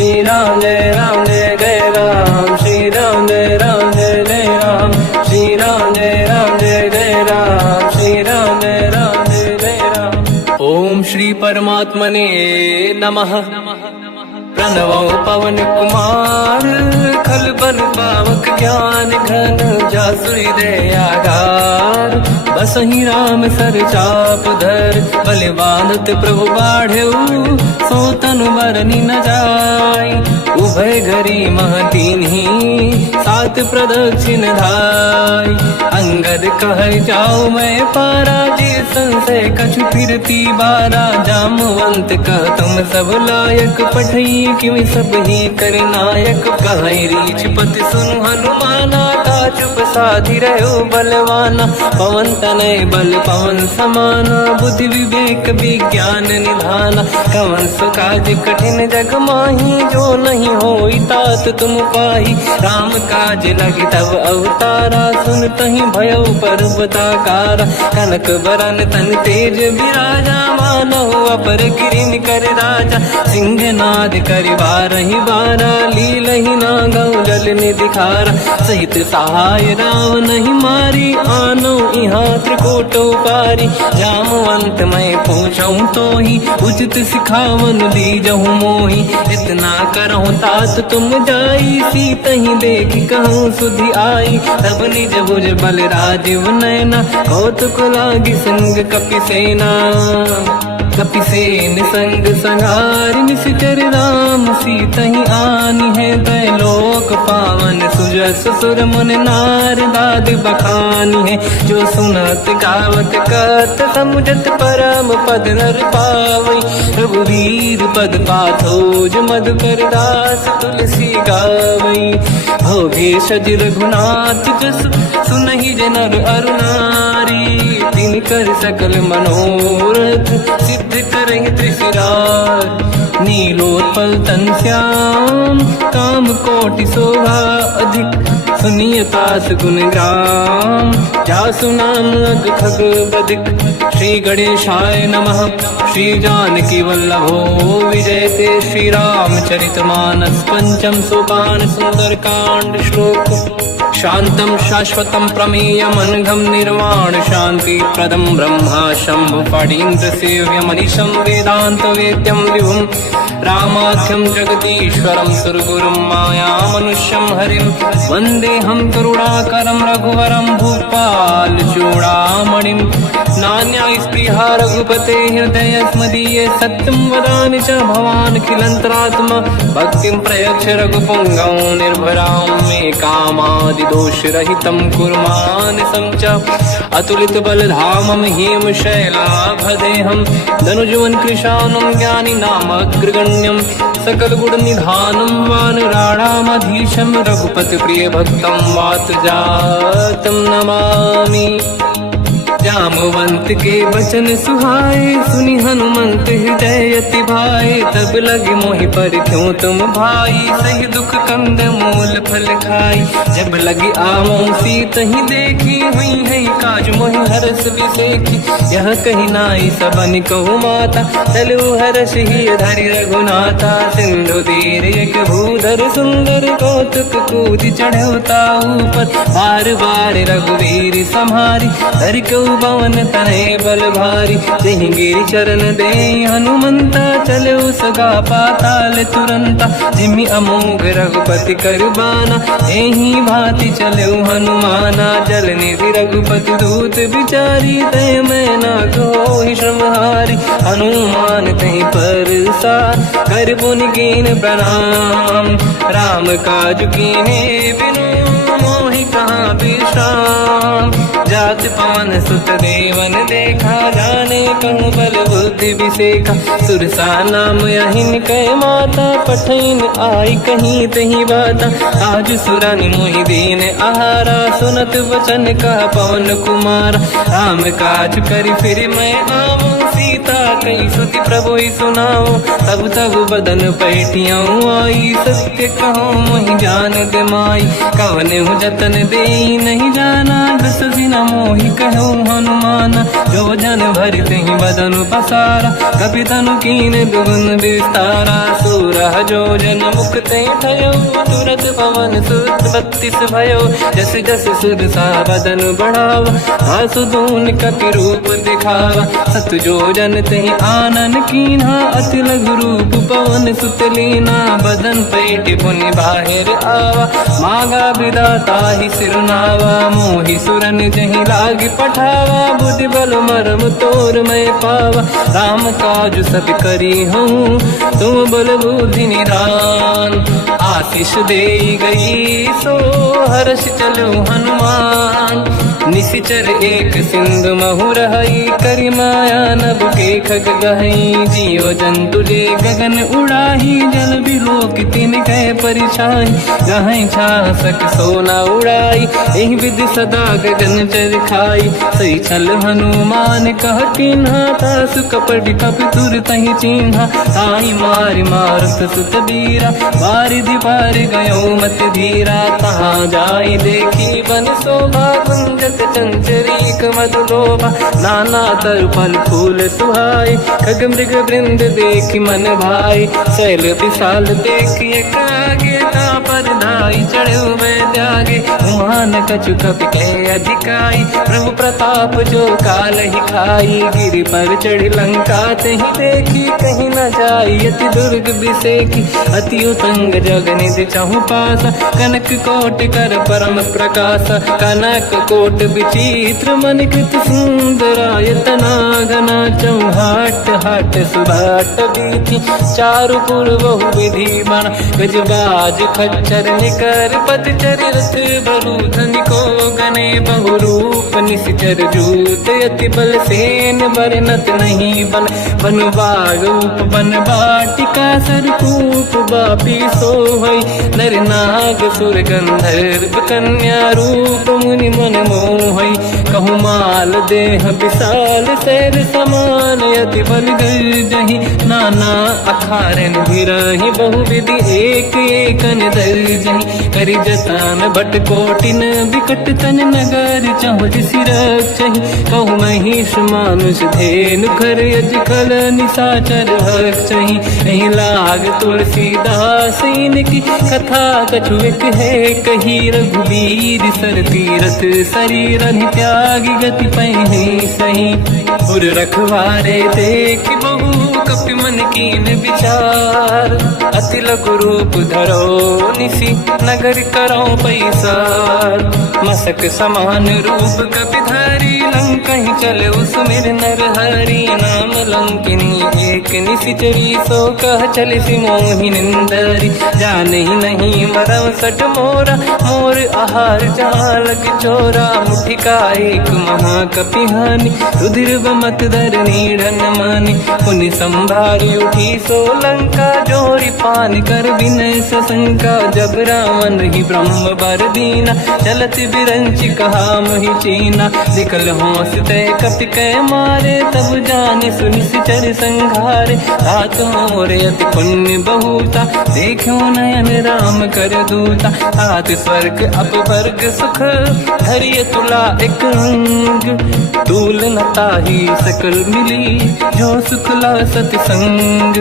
श्री राम जय जय राम, श्री राम जय जय राम, श्री राम जय जय राम, श्री राम जय जय राम। ओम श्री परमात्मने नमः। प्रणवो पवन कुमार, खल बल पावक ज्ञान घन, जासुरी दयागार। बसहि राम सर चाप धर, बलवानत प्रभु बाढ़ऊ, सो तनु मरनी न जाय। उभय घरी मह दीन्ही, सात प्रदक्षिण धाय। अंगद कह जाओ मैं पारा, जे संशय कछु फिरती बारा। जामवंत कह तुम सब लायक, पठई किमि सब ही कर नायक। कहीं रीछ पति सुनु हनुमाना, चुप साधि रहो बलवाना। पवन तनय बल पवन समाना, बुद्धि विवेक विज्ञान निधाना। कवन सो काज कठिन जग माही, जो नहीं होई तात तुम पाही। राम काज लगी तब अवतारा, सुन तहि भयउ पर्वताकारा। कनक बरन तन तेज विराजा, मानहु अपर गिरिन कर राजा। सिंहनाद करि बारहि बारा, लीलहि नागौ जल निधिखारा। सहित सहाय राव नहीं मारी, आनो यहाँ त्रिकोटो पारी। जामवंत मैं पूछऊं तो ही, उचित सिखावन दीजहु मोही। इतना करहु तात तुम जाई, सीतहि देखि कहूँ सुधि आई। तब निज भुज बल राजीव नैना, कौतुक लागी संग कपिसेना। कपिसेन संग संहारि, निशिचर राम सीतहि आनी है। दैलोक पावन सुजस सुर मुन नार, दाद बखानी है। जो सुनत गावत कत, समुझत परम पद नर पावई। रघुवीर पद पाथोज, मधुकर दास तुलसी गावई। भोगे सज रघुनाथ जस, सुनहि जनर अरु नारी। तिन कर सकल मनोरथ, सिद्ध करहि त्रिशिरार। नीलोत्पल तन श्याम, काम कोटि शोभा अधिक। सुनिय पास गुण ग्राम, जासु नाम अग खग बदिक। श्री गणेशाय नमः। श्री जानकी वल्लभो विजयते, श्री रामचरित मानस। पंचम सोपान सुंदर कांड श्लोक। शांतं शाश्वतं प्रमेयम्, अनघं निर्वाण शांति प्रदं। ब्रह्मा शंभु फणीन्द्र सेव्यम्, मनीषं वेदांत वेद्यं विभुम्। रामाख्यं जगदीश्वरं, सुरगुरुं मायामनुष्यं हरिं। वन्देऽहं करुणाकरं रघुवरं, भूपाल चूडामणिं। नान्या स्पृहा रघुपते हृदय स्मदीये, सत्यं वदामि च भवानखिलन्तरात्मा। भक्तिं प्रयच्छ रघुपुङ्गं, निर्भरां मे कामादिदोषरहितं कुर्मानसं च। अतुलित बलधामं हेमशैलाभदेहं, धनुजवन कृशानं ज्ञानी नामग्रगण्यं। सकल गुण निधानं वानराणामधीशं, रघुपति प्रिय भक्तं वात जातं नमामि। जामवंत के वचन सुहाए, सुनि हनुमंत हृदय अति भाए। तब लगे मोहि पर क्यों तुम भाई, सही दुख कंद मूल फल खाई। जब लगी आवों सीतहि देखी, हुई है काज मोहि हरस बिसेखी। यह कही नाई सबन कहु माता, चलु हरष ही धरि रघुनाथा। सिंधु तीर एक भूधर सुंदर, कौतुक कूदि चढ़ौता ऊपर। बार बार रघुवीर सम्हारी, धरि कऊ पवन तनय बल भारी। जहि गिरि चरण दे हनुमंता, चले सगा पाताल तुरंता। जिमि अमोघ रघुपति कर बाना, एहि भांति चले हनुमाना। जल निधि रघुपति दूत बिचारी, तय मैं ना कोहि श्रमहारी। हनुमान तहि परसा, कर पुनि कीन प्रणाम। राम काज कीन्हे बिनु, मोहि कहाँ विश्राम। जात पवन सुत देवन देखा, जाने कहूँ बल बुद्धि विसेखा। सुरसा नाम यहिन कै माता, पठैन आई कहीं तही बाता। आज सुरनि मोहि दीन आहारा, सुनत वचन का पवन कुमार। राम काज करि फिर मैं आवूं, सीता कई सुति प्रभु सुनाओ। तब तब बदन पैठियाँ आई, सत्य कहो मोहि जान दे माई। कवन जतन दे नहीं जाना, दस दिन मोहि कहु हनुमान, जो जन भरते ही बदन पसारा, कपि तनु कीन दुगुन विस्तारा। सूरह जो जन मुख ते भयो, तुरत पवन सुत 32 भयो। जस जस सुध सा बदन बढ़ावा, आसु दून कपि रूप दिखावा। सत जो जन ते आनन कीन्हा, अति लघु रूप पवन सुत लीना। बदन पेट पुनि बाहिर आवा, मांगा विधाता ही सिरनावा। मोहि सुरन जहि लाग पठावा, बुद्धि बल मरम तोर मैं पावा। राम काज सब करी हूँ, तुम बल बुद्धि निधान। आशीष दे गई सो हर्ष चलो हनुमान। निशिचर एक सिंधु महु रहई, करि माया नभ के खग गहई। जीव जंतु ले गगन उड़ाही, जल बिलोक तिन कह परिछाई। गहई छासक सोना उड़ाई, एहि विधि सदा गगन चर खाई। सही छल हनुमान कह किन्हा, तासु कपट कपि तुर तहि चिन्हा। ताई मारि मारुत सुत बीरा, बारिधि पार गयो मत धीरा। तहाँ जाई देखी बन शोभा, कुंजत चंचरीक मधुलोभा। नाना तर फल फूल सुहाई, खग मृग वृंद देखि मन भाई। शैल विशाल देखिए कागे, पर धाई चढ़ो मैं त्यागे। उमान कछु कपि के अधिकाई, प्रभु प्रताप जो काल ही खाई। गिरि पर चढ़ी लंका ते ही देखी, कहीं न जाई अति दुर्ग बिसेकी। अति उतंग जग निधि चहु पासा, कनक कोट कर परम प्रकाश। कनक कोट विचित्र मन कृत सुंदरायतना घना। चौहाट हाट सुभाट बीथी, चारु पुर बहु विधि बना। गजबाज खच्चर निकर पतचर, रथ बरु धनिको गने बहु रूप। निशिचर जूत अति बल सेन, बरनत नहीं बन। बन बाग रूप बन बाटिका, सरकूप बापी सोहई। नर नाग सुर गंधर्व कन्या, रूप मुनि मन मोहई। कहु माल देह विशाल, शैल समान अति बल गर्जहि। नाना अखारन भिरहि, बहु विधि एक एकन दर्जहि। करि जतन भट कोटिन, विकट तन नगर चहु जिसि रक्षहि। कहु महिष मानुष धेनु, खर यज खल निशाचर भक्षहि। एहि लाग तुलसीदास इनकी, कथा कछु एक है कही। रघुबीर सर तीरथ शरीर, त्यागी गति पहि सही। उर रखवारे देख बहु, कपि मन कीन विचार। अति लघु रूप धरो निसी, नगर करो पैसार। मसक समान रूप कपि धारी, लंका ही चले उसमें नर हरि। नाम लंकिनी एक निशिचरी, सो कह चले सि मोहि निंदरी। जान ही नहीं मरम सट मोरा, मोर आहार जालक चोरा। मुठिका एक महाकपि हानि, रुधिर बमत धर नीढ़न मानि। पुनि संभारी उठी सो लंका, जोरी पान कर विनय सशंका। जब रावण ही ब्रह्म बर दीना, चलत बिरंच कहा मोहि चीना। निकल होश तय कपि कै मारे, तब जाने सुनिश्चर संघारे। तात मोर अति पुण्य बहुता, देखो नयन राम कर दूता। तात स्वर्ग अपवर्ग सुख, धरिय तुला एक अंग। तूल न ताहि सकल मिली, जो सुखला सतसंग।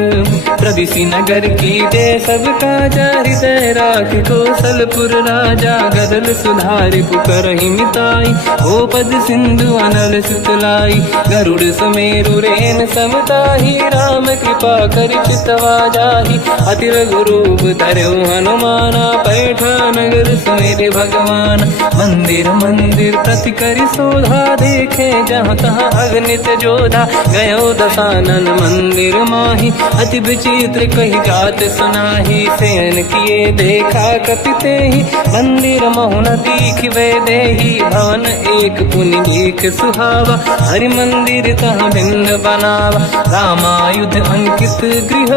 प्रदिशि नगर की जय सब काजा, हृदय राख कौशलपुर राजा। गदल सुधारि पुकारहि मिताई, ओ पद सिंधु अनल सुतलाई। गरुड़ सुमेरु रेन समताहि, राम कृपा कर चितवा जाहि। अति लघु रूप धरौ हनुमाना, पैठा नगर सुमेरे भगवान। मंदिर मंदिर प्रति करि शोधा, देखे जहाँ तहाँ अगणित जोधा। गयो दशानन मंदिर माहि, अति विचित्र कही जात सुनाहि। शयन किए देखा कपि तेहि, मंदिर महु न दीखिबे देहि। भवन एक पुनि देख सुहावा, हरि मंदिर तहाँ भिन्न बनावा। रामायुध अंकित गृह,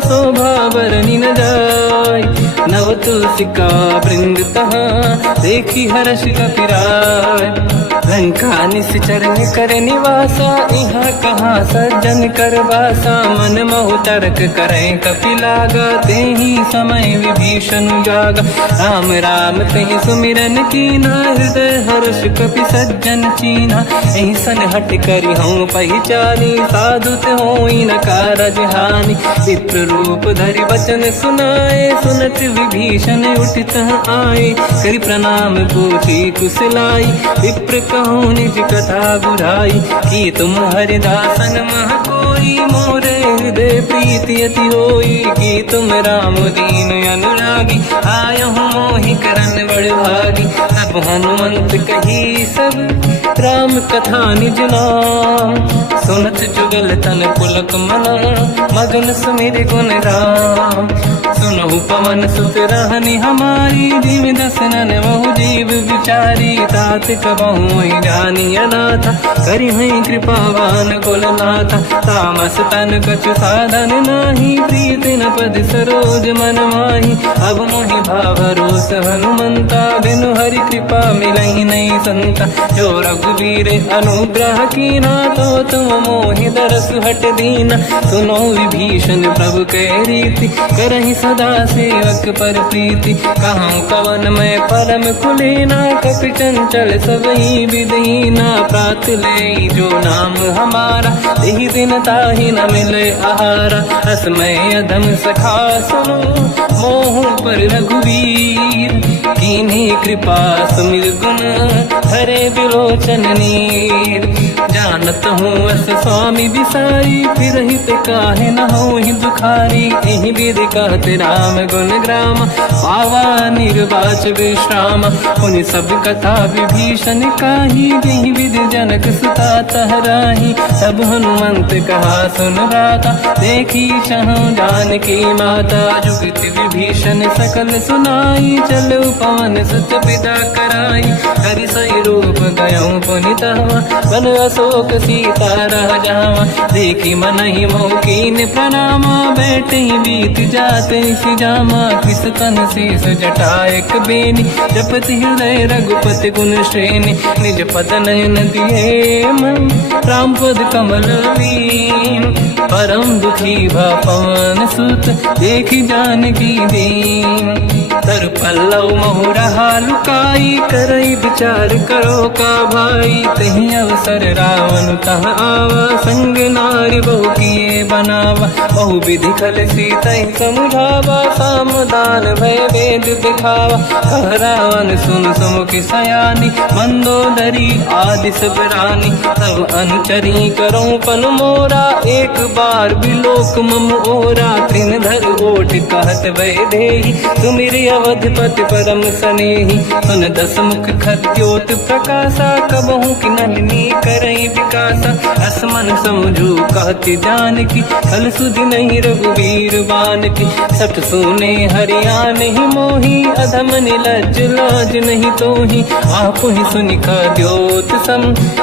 शोभा बरनि न जाय। नव तुलसिका वृंद तहाँ, देखी हर्ष कपि राय। लंका निश्चर कर निवासा, यहाँ कहाँ सज्जन कर वासा। मन महु तर्क करें कपिलागा, ते ही समय विभीषण जागा। राम राम तेहि सुमिरन कीना, हृदय हर्ष कपि सज्जन चीन्हा। ऐसन हट करि हूँ पहिचानी, साधु ते होई न कारज हानि। विप्र रूप धरि वचन सुनाए, सुनत विभीषण उठित आए। करि प्रणाम पूछी कुशलाई, विप्र कहूँ निज कथा बुझाई। कि तुम हरिदासन मह कोई, मोरे हृदय प्रीति अति होई। कि तुम राम दीन अनुरागी, आयहु मोहि करन बड़ भागी। तब हनुमंत कही सब राम कथा निज नाम, सुनत जुगल तन पुलक मना, मगन सुमिर गुण राम। सुनहु पवन सुत रहनी हमारी, जीव दसनन बहु जीव विचारी। तात कबहु जानी अनाथा, करि हैं कृपावान कुलनाथा। तामस तन कछु साधन नाही, प्रीत न पद सरोज मन माही। अब मोहि भावरोस हनुमंता, बिनु हरि कृपा मिलहि नहीं संता। जो रघुवीर अनुग्रह कीना, तो तुम मोहि दरस हट दीना। सुनो विभीषण प्रभु के रीति, करहि सदा सेवक पर प्रीति। कहूँ कवन मैं परम कुलीना, कपि चंचल सबही विदहीना। प्रात ले जो नाम हमारा, यही दिन ताहि न मिले आहारा। असमय अधम सखा सुनो, मोह पर रघुवीर। कीन्ही कृपा सुमिर गुण, हरे बिलोचन नीर। जानत हूँ अस स्वामी बिसारी, फिर हित काहे न होहि दुखारी। एहि विधि कहते राम गुण ग्राम, पावा निर्वाच विश्राम। पुनि सब कथा विभीषण काही, जेहि विधि जनक सुता तहराही। तब हनुमंत कहा सुन राता, देखी चहु जानकी माता। जुगति विभीषण सकल सुनाई, चलो पवन सुत पिता कराई। हरि सही रूप गयऊँ पुनितवा, बन अशोक सीता रह जावा। देखी मनहि मोह कीन प्रणामा, बैठे ही बीत जाते सिजामा। किस तन शेष जटायक बेनी, जपति हृदय रघुपति गुण श्रेणी। निज पद नयन दिए मन, राम पद कमल लीन। परम दुखी भा पवन सुत, देखी जानकी दीन। तर पल्लव महु रहा लुकाई, करई विचार करो का भाई। तहि अवसर रावण तह आवा, संग नारी बहु किए बनावा। बहु विधि खल सीतहि समुझावा, सामदान भय वेद दिखावा। कह रावण सुन सुमुखि सयानी, मंदोदरी आदि सब रानी। तब अनुचरी करो पन मोरा, एक बार बिलोक मम ओरा। तृण धर ओठ कहत भय देहि, सुमिरि अवधपति परम सनेहि। सुन दस मुख खद्योत प्रकाशा, कबहु कि नलिनी करई विकासा। असमन समझू कहति जानकी, खल सुधि नहीं रघुवीर बानकी। सठ सुने हरिया नहीं मोही, अधम निलज्ज लाज नहीं तोही। आपु ही सुनि खद्योत सम,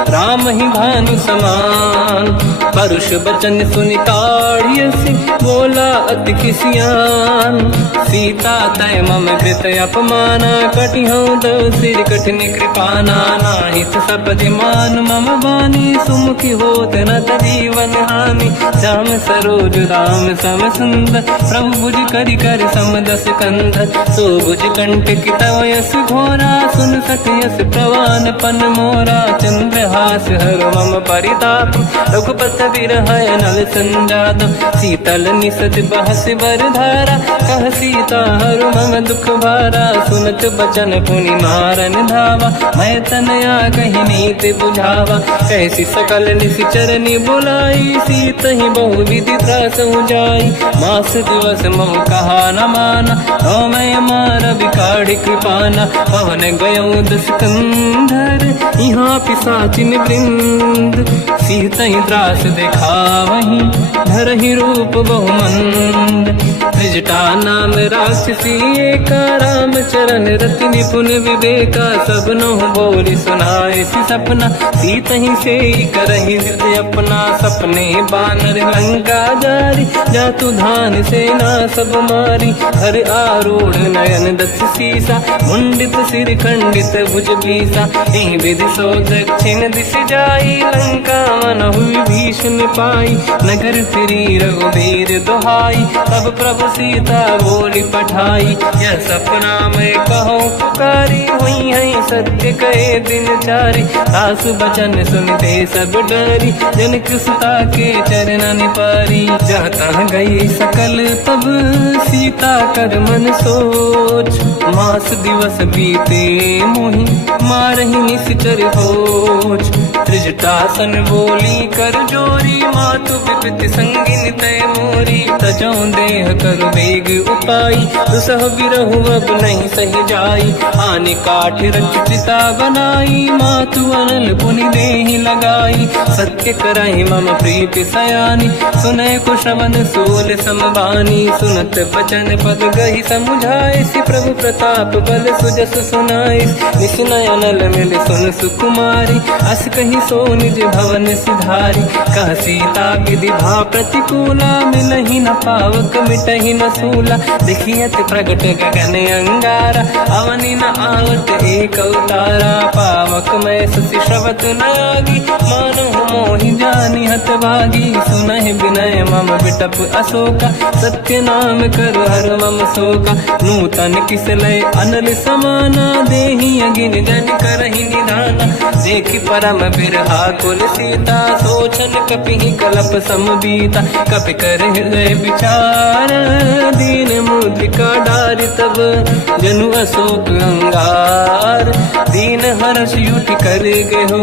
राम ही भानु समान। परुष बचन सुनि ताड़ियसि, बोला अति किसियान। सीता तय मम कृत अपमाना, कटिहऊँ दो सिर कठिन कृपाना। नाहित सपदि मान मम बानी, सुमुखी होत न जीवन हानि। श्याम सरोज राम सम सुंदर, प्रभु भुज करि कर सम दस कंधर। सो भुज कंटक तव यस घोरा, सुन सत यस प्रवान पन मोरा। चंद्रहास हर मम परिताप, रघुपत विरह नल संजात। शीतल निसत बहस बर धारा, कह सीता हर मम दुख भारा। सुनत बचन पुनि मारन धावा, मैं तनया कही नीति बुझावा। कैसी सकल निश्चरनि बुलाई, सीत ही बहु विधि त्रास जाई। मास दिवस मोह कहा न माना, तो मैं मार बिकाढ़ कृपाना। पवन गयऊँ दस कंधर, यहाँ पिशाचिन वृंद। सीत ही त्रास दिखावहीं, धरहि रूप बहुमंद। त्रिजटा नाम राक्षसी एका, राम चरण रति निपुण विवेका। सब नहुँ बोली सुनाए सि सपना, सीत ही से करहि हृदय अपना। सपने बानर लंका जारी, जातु धान सेना सब मारी। हर आरूढ़ नयन दस सीसा, मुंडित सिर खंडित भुज बीसा। एहि विधि सो दक्षिण दिश जाई, लंका मनहु विभीषण पाई। नगर फिरी रघुबीर दुहाई, तब प्रभु सीता बोली पठाई। यह सपना मैं कहूँ पुकारी, हुई है सत्य कहे दिन चारी। सास बचन सुनते सब डरी, जनक सुता के चरणन पारी। जहाँ तहाँ गई सकल तब सीता कर मन सोच। मास दिवस बीते मोहि मारहि निश्चर होच। त्रिजटासन बोली कर जोरी, मातु विपति संगिन तय मोरी। तजौ देह कर वेग उपाई, दुसह बिरहु अब नहीं सही जाई। आने काठ रचिता बनाई, मातु अनल पुनि देहि लगाई। सत्य करहि मम प्रीति सयानी, सुनय कुशवन सोल समबानी। सुनत बचन पद गहि समुझाए, सि प्रभु प्रताप बल सुजस सुनाई। निसुनय अनल मिल सुन सुकुमारी, अस कहि सो निज भवन सिधारी। कह सीता विधि भा प्रतिकूला, मिलहि न पावक मिटहि न सूला। देखियत प्रगट गगन अंगारा, अवनि न आवत एक अवतारा। पावक मैं ससि श्रवत न आगी, मानहु मोहि जानि हत भागी। सुनहि विनय मम बिटप अशोका, सत्य नाम कर हर मम शोका। नूतन किस लय अनल समाना, देहि अगिन जन करहि निधाना। देखि परम बिरहा कुल सीता, सोचन कपिहि कलप समबीता। कपि कर हृदय विचार, दीन मुद्रिका डारि तब जनु अशोक अंगार। दीन हर्ष युति कर गेहु,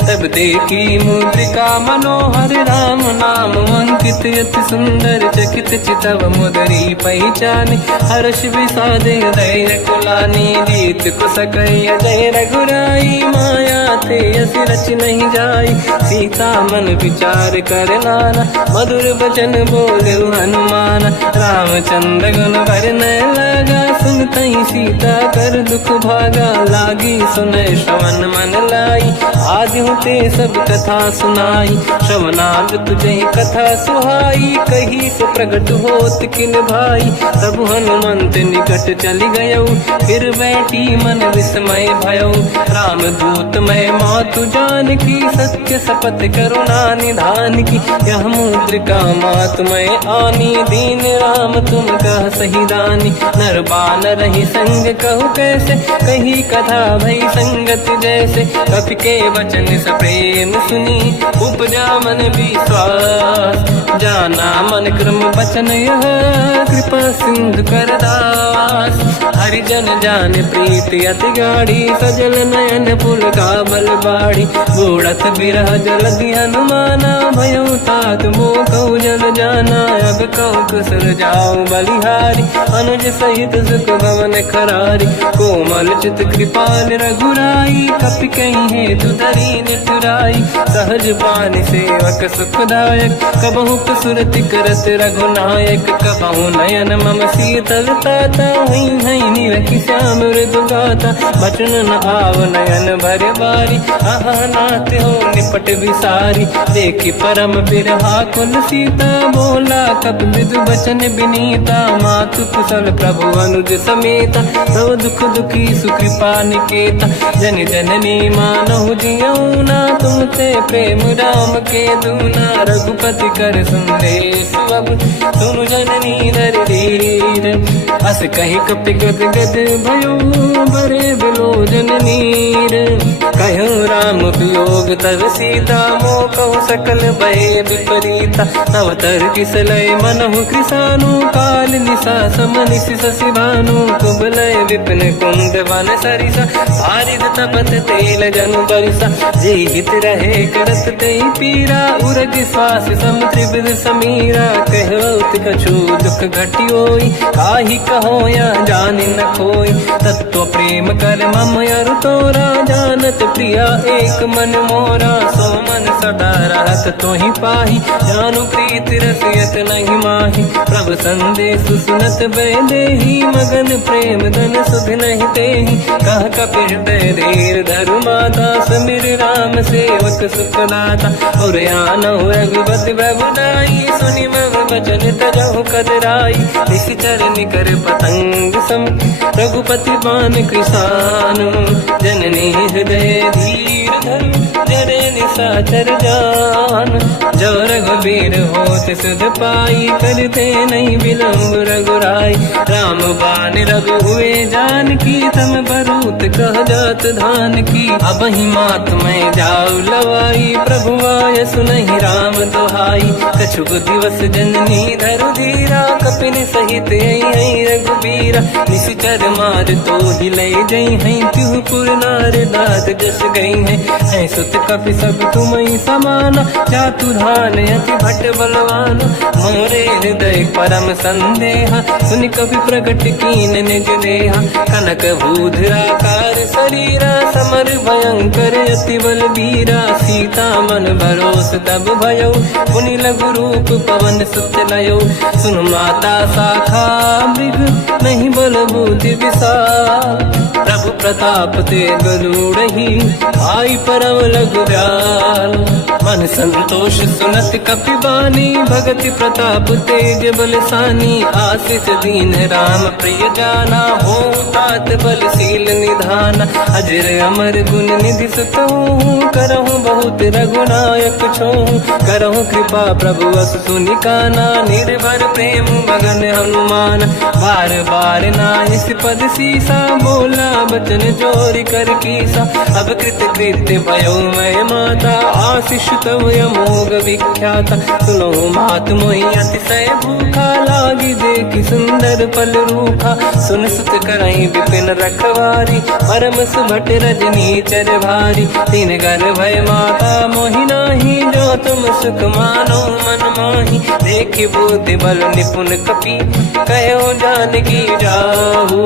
तब देखी मुद्रिका मनोहर। राम नाम अंकित अति सुंदर, चकित चितव मुदरी पहचान। हर्ष विषादे हृदय कुलानी, जीत कुसकय जय रघुराई। माया ते अस रच नहीं जाई, सीता मन विचार कर नाना। मधुर बचन बोले हनुमान, रामचंद्र गुण वर्णय लगा। सुनतहि सीता कर दुख भागा, लागी सुनय श्रवण मन लाई। आदि होते सब कथा सुनाई, श्रवणार्थ तुझे कथा सुहाई। कही से प्रगट होत किन भाई, तब हनुमंत निकट चली गयो। फिर बैठी मन विस्मय भयो, राम दूत मैं मातु जान की। सत्य शपथ करुणा निधान की, यह मुद्रिका मातु मैं आनी। दीन राम तुम कह सही दानी, नर बानर ही संग कहु कैसे। कही कथा भई संगत जैसे, कपि के वचन सप्रेम सुनी। उपजा मन विश्वास, जाना मन क्रम वचन यह। कृपा सिंधु कर दास, हरिजन जान प्रीति अति गाढ़ी। सजल नयन पुल का बल बाढ़ी, बूढ़त बिरह जलधि हनुमाना। भयो तात मोह कहु जल जाना, अब कहु कुशल जाऊ बलिहारी। अनुज सहित सुख भवन करारी, कोमल चित कृपाल रघुराई। कपि कहीं हेतु धरी निठुराई, सहज पानि सेवक सुखदायक। कबहु कसुरति करत रघुनायक, कबहु नयन मम शीतल ताता। हुई है निरखि श्याम मृदु गाता, बचन न आव नयन भर बारी। आहा नाथ हो निपट विसारी, देखि परम बिरहा कुल सीता। बोला कपि मृदु बचन बिनीता, मातु कुशल प्रभु अनुज समेता। सब दुख दुखी सुकृपा निकेता, जन जननी मानहु जियौना। तुमसे प्रेम राम के दूना, रघुपति कर संदेश अब सुनु जननी नर धीर। अस कहि कपि गद गद भयो, बरे बिलोचन नीर। कहूँ राम वियोग तब सीता, मोह कहु सकल भय विपरीता। तव तर किस लय मनहु कृसानु, काल निशा समनिश शशि भानु। कुबलय विपिन कुंद वन सरिसा, बारिद तपत तेल जनु बरिसा। जे हित रहे करत ते पीरा, उरग श्वास सम त्रिविध समीरा। कहत कछु दुख घटियोई, काहि कहो या जानि न खोई। तत्व प्रेम कर मम अरु तोरा, जानत प्रिया एक मन मोरा, सो मन सदा रहत तो ही पाही, जानु प्रीत रसियत नहीं माही। प्रभु संदेश सुनत बैदेही, मगन प्रेम धन सुध नहीं तेही। कह कपि हृदय धीर धरु माता, समिर राम सेवक सुखदाता। और आनहु रघुपति बहुदाई, सुनि मम वचन तजहु कदराई। निश्चर निकर पतंग सम, रघुपति बान कृसानु। जननी हृदय धीर धरु, जरे निशाचर जान। जो रघुबीर होत सुध पाई, करते नहीं विलम्ब रघुराई। राम बान रघु हुए जानकी, तम बरूत कह जात धान की। अब ही मात मैं जाऊ लवाई, प्रभु आय सुनहि राम दोहाई। कछुक दिवस जननी धरु धीरा, कपिन सहित आई रघुबीरा। निश्चर मार तो ही ले जई हैं, त्युह पुर नार दाद जस गई हैं। सुत कपि सब तुमहि समाना, जातु धान अति भट बलवान। मोरे हृदय परम संदेहा, सुनि कपि प्रगट कीन निज देहा। कनक भूधराकार शरीरा, समर भयंकर अति बलबीरा। सीता मन भरोस तब भयो, पुनि लघु रूप पवन सुत लयो। सुन माता शाखा मृग, नहीं बल बुद्धि विशाल। प्रभु प्रताप ते गरुड़हि, आई परम लघु दयाल। मन संतोष सुनत कपि बानी, भगति प्रताप तेज बलसानी। आशीष दीन राम प्रिय जाना, हो तात बलशील निधान। अजर अमर गुण निधि सुतहु, करहु बहुत रघुनायक छोहु। करहु कृपा प्रभु अस सुनि काना, निर्भर प्रेम मगन हनुमान। बार बार नाहिस पद सीसा, बोला बचन जोरि कर कीसा। अब कृत कृत्य भयो मैं माता, आशीष तव अमोघ विख्याता। सुनो मात मोहि अतिशय भूखा, लागी देखि सुंदर फल रूखा। सुन सुत करहि विपिन रखवारी, परम सुभट रजनी चर भारी। तीन घर भय माता मोहि नाही, जो तुम सुख मानो मन माही। देखि बुद्धि बल निपुण कपि, कहो जानकी जाहू।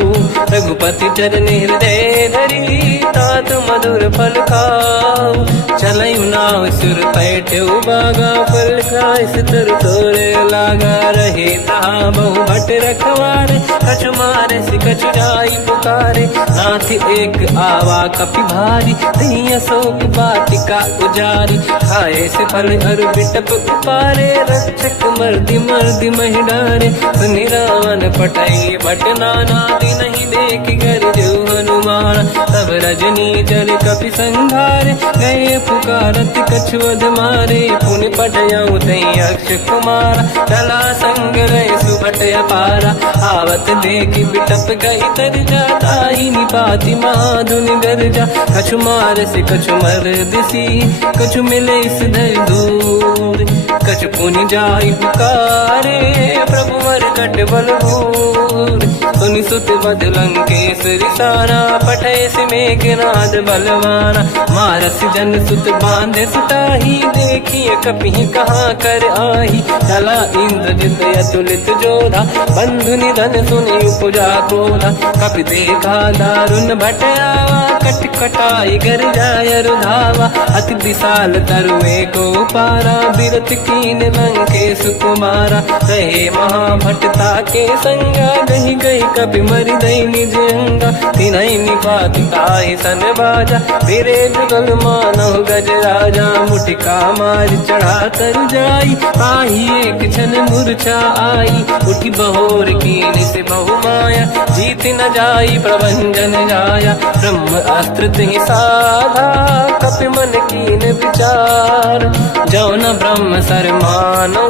रघुपति चरण हृदय धरी, तात मधुर फल खाऊ। चलऊ नाव सुर पैठ उबागा, फल खाय सितर तोरे लागा। रहे तहाँ बहु भट रखवारे, कछु मारे सि कछु जाई पुकारे। नाथ एक आवा कपि भारी, दही अशोक वाटिका उजारी। खाए से फल अर बिटप उपारे, रक्षक मर्दि मर्दि महि डारे। सुनि रावण पटई भट नाना, नहीं देख कर जो हनुमान। तब रजनी जल कपि संघारे, गए पुकारत कछुअध मारे। पुनि पटयऊ तई अक्ष कुमारा, चला संग रहे सुभट अपारा। आवत देखि बिटप गई तरजा, ताहि निपाति माधुनि गरजा। कछु मार से कछु मर दिसी, कछु मिले इस धर दूर। कछु पुनि जाई पुकारे, प्रभु मरकट बलभूर। सुनि सुत बद लंकेश्वरी सारा, पठय से मेघनाद बलवाना। मारस जन सुत बांधे सुताही, देखिए कपि कहाँ कर आही। चला इंद्रजित अतुलित जोधा, बंधु निधन सुनि उपजा क्रोधा। कपि देखा दारुण भट आवा, कट कटाई गर जाय रुधावा। अति विशाल तरुए को पारा, बिरत कीन लंकेश कुमारा। रहे महाभटता के संगा, गही गई कपि मरि दई निज अंगा। तिन्हि निपाति ताहि सन बाजा, फिरे जुगल मानव गज राजा। मुटिका मार चढ़ा तर जाई, पाही एक क्षण मूर्छा आई। उठी बहोर कीन से बहु माया, जीत न जाई प्रभंजन जाया। ब्रह्म अस्त्र तिहि साधा, कपि मन कीन विचार। जो न ब्रह्म सर मानो,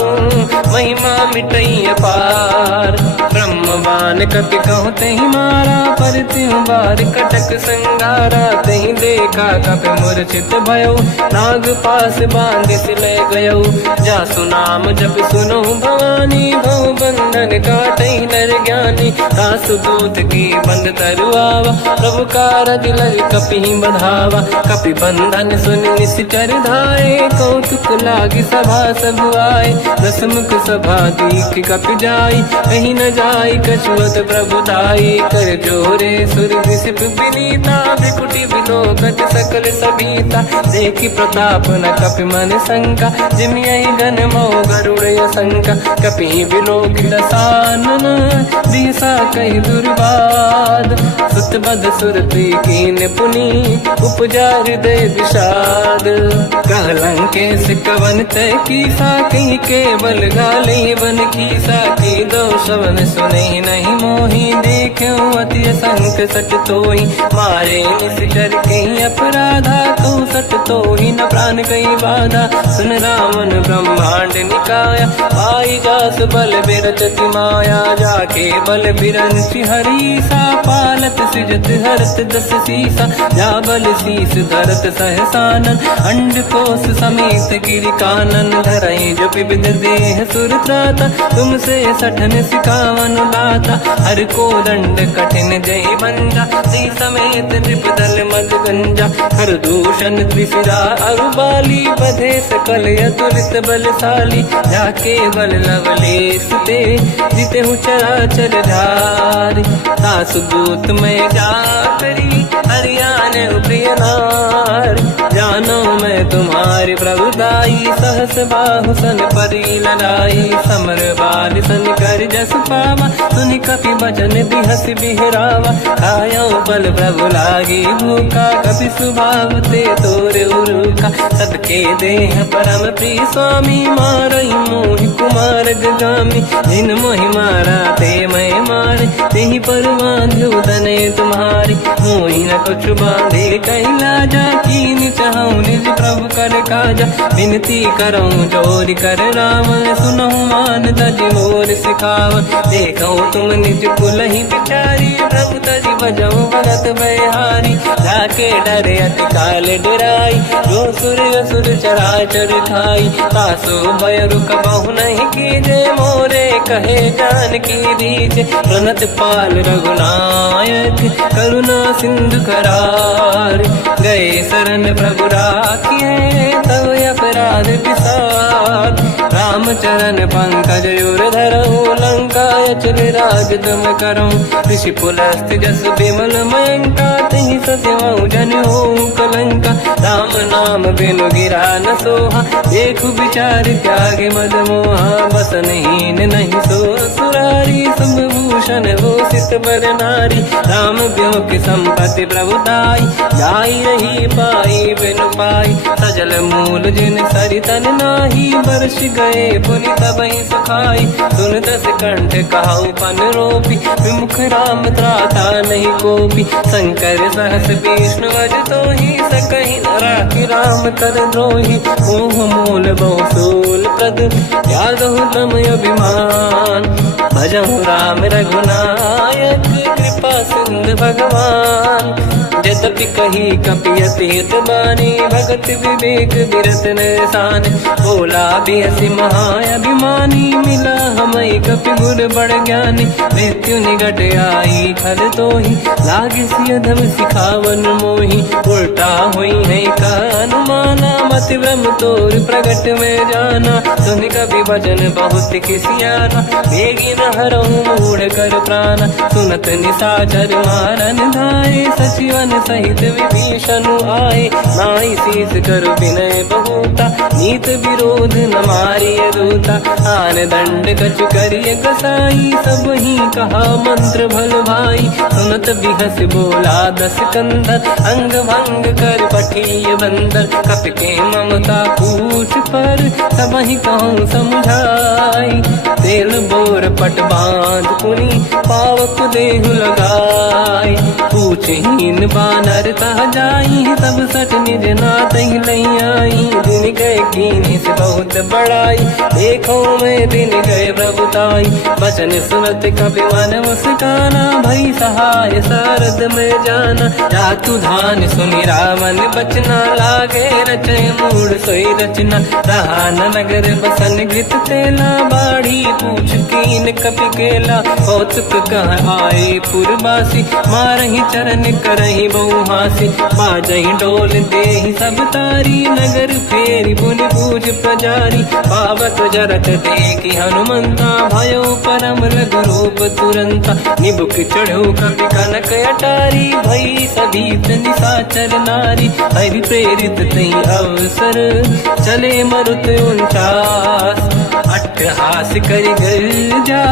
महिमा मिटई अपार। ब्रह्मवान कपि कहु तहि मारा, पर त्यों बार कटक संगारा। तहि देखा कपि मूर्छित भयो, नाग पास बांध सिले गयो। जासु नाम जप सुनो भवानी, भव बंधन काटहि नर ज्ञानी। दास दूत की बंद तरुआवा, प्रभु कारज लग कपि बधावा। कपि बंधन सुन निश्चर धाये, कौतुक लागी सभा सब आए। दसमुख सभा दीख कपि जाई, कहीं न जाई कछुअत प्रभु दाई। कर जोरे सुर विसिप विनीता, विकुटी विलोकत सकल सबीता। देखी प्रताप न कपि मन शंका, जिमियहि गण मोह गरुड़ असंका। कपि विलोकित सानन, दिशा कहि दुर्बाद। सुत बद सुरति कीन पुनि, उपजा हृदय विषाद। कहलंकेश कवन तय कीसा, कहीं केवल गाले बन कीसा। की दो शवन सुने नहीं मोही, देख्यो अति असंक सट तोहि। मारे निश्चर कहीं अपराधा, तो सट तोहि न प्राण कहीं बाधा। सुन रावण ब्रह्मांड निकाया, पाई जास बल बिरचति माया। जाके बल बिरंचि हरीसा, पालत सृजत हरत दस सीसा। जा बल शीस धरत सहसानन, अंड कोश समेत गिरि कानन। धरई जो विविध देह सुर त्राता, तुमसे सठन सिखावन दाता। हर को दंड कठिन जय बंजा, सी समेत नृपदल मद गंजा। हर दूषण त्रिशिरा अरुबाली, बधे सकल अतुलित बलशाली। जाके बल लवलेश ते, जिते हूँ चराचर धारी। दास दूत में जा करी, हरियाण प्रिय नार। जानो मैं तुम्हारी प्रभुदाई, सहस बाहु सन परी लड़ाई। समर बाल सन कर जस पावा, सुनि कपि बचन बिहस बिहरावा। खायो बल प्रभु लागी भूखा, कपि स्वभाव ते तोरे उरुखा। सबके देह परम प्रिय स्वामी, मारई मोहि कुमार गगामी। जिन मोहि मारा ते मैं मारे, तेहि पर बांधो दने तुम्हारी। मोहि न कुछ बांधे कैलाजा, कीन चाहूं निज प्रभु कर काजा। विनती करऊं जोरि कर रावण, सुनहु मान तज मोर सिखावन। देखो तुम निज कुल ही बिचारी, प्रभु तज बजऊ भगत बहारी। जाके डरे अति काल डराई, जो सुर असुर चराचर खाई। तासो भय रुक बहु नहीं कीजे, मोरे कहे जान की दीजे। प्रणत पाल रघुनायक, करुणा सिंधु करार। गए शरण प्रभु राखिए, तब अपराध विसार। रामचरण पंकज उर धरऊं, लंका अचल राज तुम करऊं। ऋषि पुलस्त जस विमल मयंका, तिहि ससेवऊं जन होऊं कलंका। राम नाम बिनु गिरा न सोहा, देखु विचार त्यागे मद मोहा। बसनहीन नहीं सो सुरारी, शुभ भूषण हो सित बर नारी। राम ब्यों की संपत्ति प्रभुताई, जाई रही पाई बिनु पाई। सजल मूल जिन सरितन नाही, बरस गए पुनि तबहि सुखाई। सुन दस कंठ कहाऊ पन रोपी, विमुख राम त्राता नहीं कोपी। शंकर सहस विष्णु अज तोहि, सकहि न राखि राम कर द्रोही। मोह मूल बहु सूल प्रद, त्यागहु तम अभिमान। भजहु राम रघुनायक, कृपा सिंधु भगवान। यद्यपि कही कपि अतीत बानी, भगत विवेक विरत निशान। बोला बिहसि महाअभिमानी, मिला हमई कपि गुर बड़ ज्ञानी। मृत्यु निकट आई खल तोहि, लागे सियधम सिखावन मोहि। उल्टा हुई है का अनुमाना, मति ब्रह्म तोर प्रगट में जाना। सुन कपि भजन बहुत किसियाना, बेगी न हरऊं मूढ़ कर प्राण। सुनत निशाचर मारन धाये, सचिवन सहित विभीषण आए। नाई शीस कर विनय बहुता, नीत विरोध न मारिय दूता। आन दंड कछु करिय कसाई, सब ही कहा मंत्र भल भाई। सुनत बिहस बोला दस कंदर, अंग भंग कर पठिय बंदर। कपि के ममता पूछ पर, सब ही कहूँ समझाई। तेल बोर पट बांध पुनि, पावक देहु लगाई। पूछहीन बात नर तह जाई, सब सट निज नाथ ही लई आई। दिन गए कीनी से बहुत बड़ाई, देखो मैं दिन गए प्रभुताई। बचन सुनत कपि मन मुस्काना, भई सहाय सारद में जाना। जातु धान सुनि रावण बचना, लागे रचे मूड सोई रचना। रहा न नगर बसन गीत तेला, बाढ़ी पूछ कीन कपि केला। कौतुक कह आए पुरवासी, मारही चरण करही बहु हासी। बाजही डोल देहि सब तारी, नगर फेरी पुनि पूछ प्रजारी। पावक जरत देखी हनुमंता, भयो परम रघुरूप तुरंता। निबुक चढ़ो कपि कनक अटारी, भई सभीत निशाचर नारी। हरि प्रेरित तई अवसर, चले मरुत 49। अट्टहास करि गर्जा,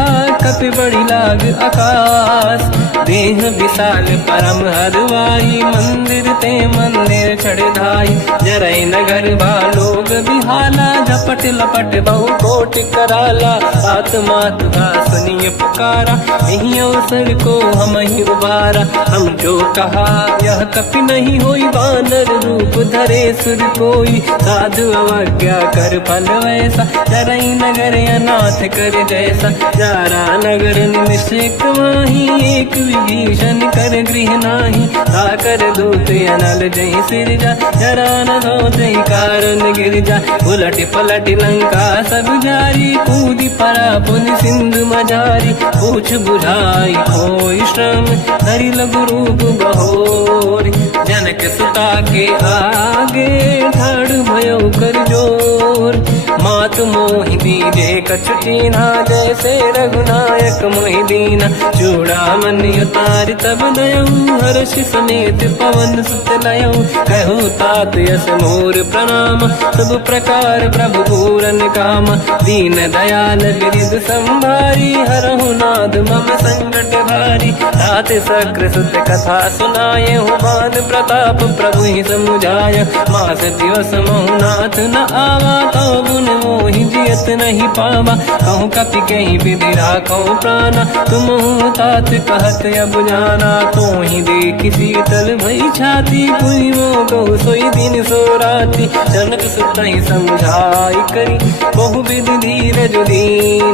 कपि बड़ी लाग आकाश। देह विशाल परम हरवाई, मंदिर ते मंदिर चढ़ धाई। जरई नगर बालोग बिहाला, झपट लपट बहु कोट कराला। आत्मात का सुनिय पुकारा, यही अवसर को हम ही उबारा। हम जो कहा यह कपि नहीं होई, वानर रूप धरे सुर कोई। साधु अवज्ञा कर फल वैसा, जरई नगर अनाथ कर जैसा। जारा नगर निमिषेक माही, एक विभीषण कर गृह नाही। ताकर दूत अनल जय सिरजा, जरा न होते कारण गिर जा। उलट पलट लंका सब जारी, कूदी परा पुन सिंधु मजारी। पूछ बुझाई कोई श्रम, धरि लघु रूप बहोरी। जनक सुता के आगे, ठाड़ भयो कर जोर। मात मोहि दीजे कछु कीन्हा, जैसे रघुनायक मोहि दीना। चूड़ामणि उतारि तब दयऊ, हर्ष समेत पवन सुत लयऊ। कहु तात यस मोर प्रणाम, सब प्रकार प्रभु पूरन काम। दीन दयाल बिरिद संभारी, हरहु नाद मम संकट भारी। तात सक्र सुत कथा सुनाए, हुमान प्रताप प्रभु ही समुझाय। मास दिवस महु नाथ न आवा, तौ गुण मोहि जियत नहीं पावा। कहूँ कपि कहीं विधि राखो प्राणा, तुम तात कहत अब जाना। तो ही देखी शीतल भई छाती, पुनि मोह कहु सोई दिन सो राति। जनक सुत ही समझाई करी, बहु विधि धीरज दीन।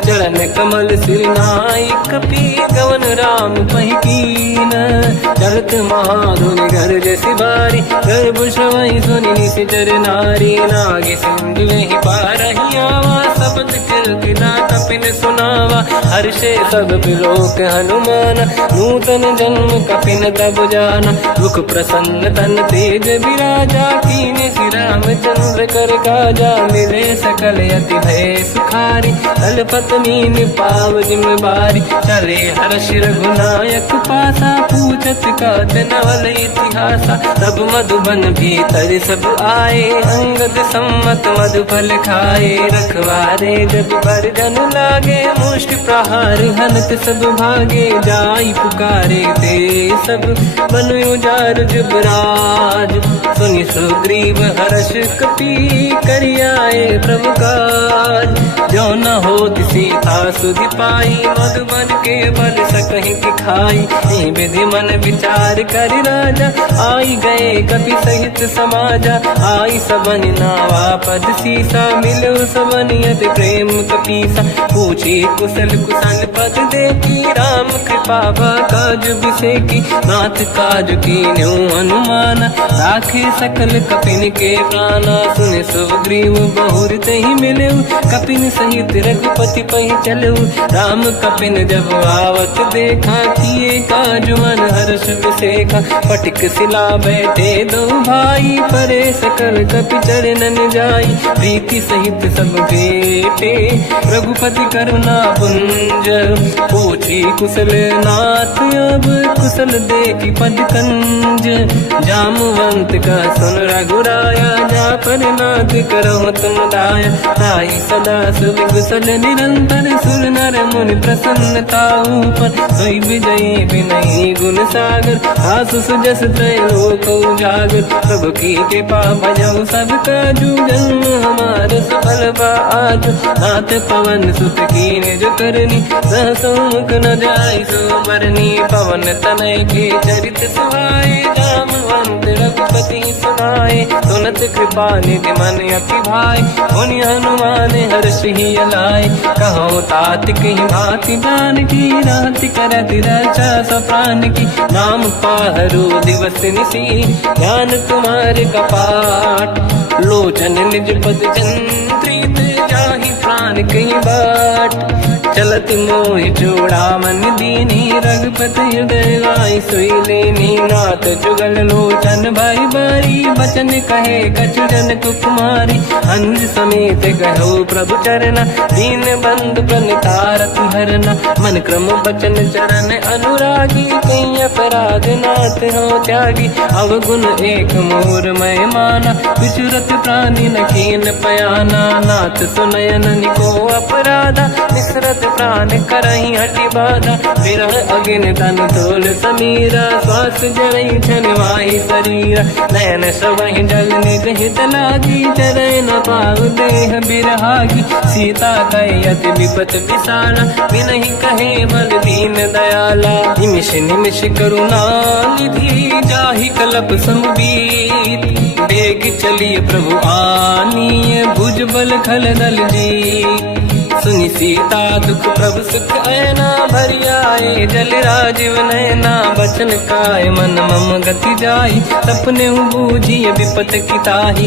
चरण कमल सिर नाई, कपि गवन राम पहि कीन। चलत महाधुनि गर्ज सिबारी, गर्भ श्रवई सुनि निशिचर नारी। नागे सिंधु ही पारही आवा, शब्द कीर्तना कपिन सुनावा। हर्षे सब बिलोक हनुमान, नूतन जन्म कपिन तब जाना। मुख प्रसन्न तन तेज विराजा, कीने श्री रामचंद्र कर काजा। मिले सकल यति भय सुखारी, तलपत मीन पाव जिम बारी। चले हर्ष रघुनायक पासा, पूछत कात नवल इतिहासा। तब मधुबन भीतर सब आए, अंगद सम्मत मधुफल खाए। रखवारे जब पर जन लागे, मुष्टि प्रहार हनत सब भागे। जाई पुकारे ते सब, मन उजार जुबराज। सुनि सुग्रीव हर्ष कपि, करियाए प्रभु काज। जो न होत सीता सुधि पाई, मधुबन के बल सकहि दिखाई। विधि मन विचार कर राजा, आई गए कपि सहित समाजा। आई सबन नावा पद सीसा, मिलो सबन यत प्रेम कपीसा। पूछी कुशल कुशल पद देखी, राम कृपा काज बिसेकी। नाथ काज कीन्हु हनुमाना, राखे सकल कपिन के प्राणा। सुन सुग्रीव बहुर तहि मिलऊ, कपिन सहित रघुपति पहि चलऊ। राम कपिन जब आवत देखा, किए काज मन हर्ष विसेखा। पटिक सिला बैठे दो भाई, परे सकल कपि चरणन जाई। प्रीति सहित सब बेटे, रघुपति करुणा पुंज। पूछी कुशल नाथ अब, कुशल देखी पद कंज। जामवंत का सुन रघुराया, जा पर नाथ करहु तुम दाया। ताई सदा सुविकुशल निरंतर, सुर नर मुनि प्रसन्नता ऊपर। सोई विजयी विनयी गुण सागर, आसु सुजस त्रैलोक उजागर। प्रभु की कृपा भजऊ सब काजू, जन्म हमार सफल बा आज। नाथ पवन सुत कीन्ह जो करनी, सहसो मुख न जाय सुमरनी पवन तनय के चरित सुहाए जामवंत रघुपति सुनाए सुनत कृपा निधि मन अति भाई मुनि हनुमान हर्ष ही अलाय कहो तात कहीं भांति जान की रात करत रक्षा सप्रान की नाम पाहरो दिवस निसी ध्यान तुम्हारे कपाट लोचन निज पद चंद्रित जाहि प्राण कहीं बाट चलत मोहि चूड़ा मन दीनी रघुपति हृदय लाई सोई लेनी नाथ जुगल लोचन भाई बारी बचन कहे कछु जन कुमारी हंस समेत कहो प्रभु चरना दीन बंधु प्रणितारत हरना मन क्रम बचन चरण अनुरागी कहीं अपराध नाथ हो त्यागी अवगुण एक मोर मैं माना विचुरत प्राणी न कीन पयाना नाथ सुनयन निको अपराधा निसरत प्राण करही हटि बाधा विरह अगिन तन तोल समीरा श्वास जरई छनवाई शरीरा नयन सवहि जल निज हित लागी चरय न पाऊ देह बिरहागी सीता कहि अति विपत विसाला बिनहि कहे बल दीन दयाला निमिष निमिष करुणा निधि जाहि कलप समबीत बेग चलिए प्रभु आनीय भुज बल खल दल जी सुनि सीता दुख प्रभु सुख ऐना भरि आए जल राजीव नैना बचन काय मन मम गति जाई सपने बूझिए विपत किताही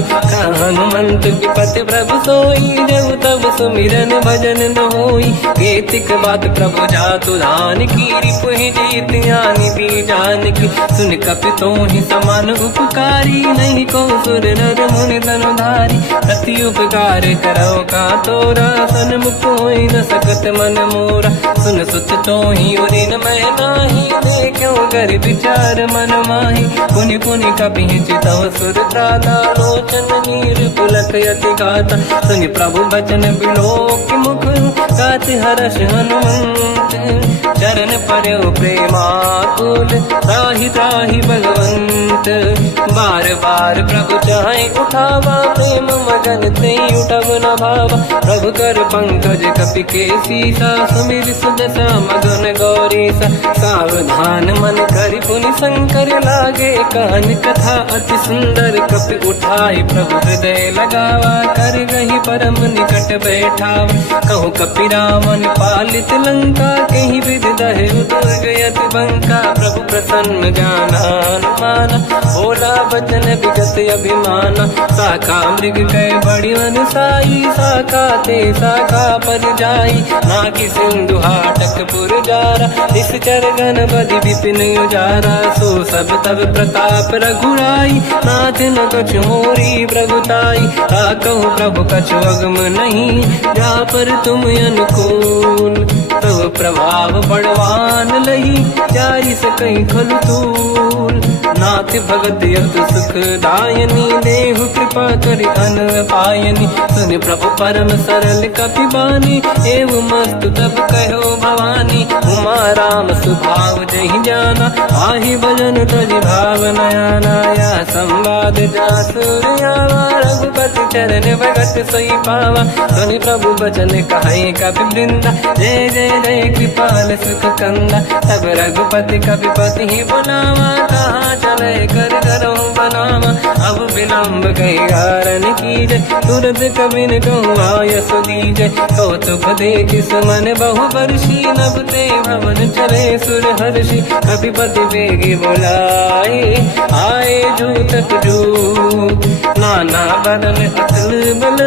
हनुमंत विपत प्रभु सोई जब तब सुमिरन भजन न होई केतिक बात प्रभु जातु धान की रिपुहि जीत यानि दी जान की सुन कपि तोहि समान उपकारी नहीं को सुर नर मुनि तनुधारी प्रति उपकार करो का तोरा सन्मुख कोई न सकत मन मोरा सुन सुत तो ही उदिन मैं नाही देखो कर विचार मन माही पुनि पुनि कपि चितव सुर त्राता लोचन नीर पुलक यति गाता सुनि प्रभु बचन बिलोक मुख गाति हर्ष हनुमंत चरण पर्यो प्रेमाकुल त्राहि त्राहि भगवंत बार बार प्रभु चाहे उठावा प्रेम मगन ते उठब न भावा प्रभु कर पंकज कपि के सीसा सुमिर सुदशा मगन गौरीसा सावधान मन करि पुनि शंकर लागे कहन कथा अति सुंदर कपि उठाई प्रभु हृदय लगावा कर गही परम निकट बैठावा कहु कपि रामन पालित लंका कहीं विधि दहे दुर्ग यति बंका प्रभु प्रसन्न जाना अनुमाना बोला बचन विगत अभिमाना शाखा मृग कह बड़ी मन साई शाखा ते शाखा पर जाई नाकि सिंधु हाटक पुर जारा इस चरगन बदि विपिन उजारा सो सब तब प्रताप रघुराई नाथ न कछु मोरी प्रभुताई कहूँ प्रभु कछु अगम नहीं जा पर तुम अनुकूल तब प्रभाव बड़वान लही जाई सकई खलु तूल नाथ भगत यत सुख दायनी देहु कृपा करि अन पायनी सुन प्रभु परम सरल कपि बानी एव मस्त तब कहो भवानी उमा राम सुभाव जहि जाना आहि भजन तजि भाव नयाना या संवाद जासुर आवा रघुपति चरण भगत सोई पावा सुनि प्रभु बचन कहे कपि वृंदा जय जय जय कृपाल सुख कंदा तब रघुपति कपिपति ही बुलावा कहाँ चले कर करो बनावा अब विलम्ब कई कारण कीजय तुरंत कबिन कहूँ आयस दीजय कौतुक देख सुमन बहु वर्षी नभ ते भवन चले सुर हर्षि कपिपति बेगी बुलाए आए जूतक जूत नाना बदन अतल बल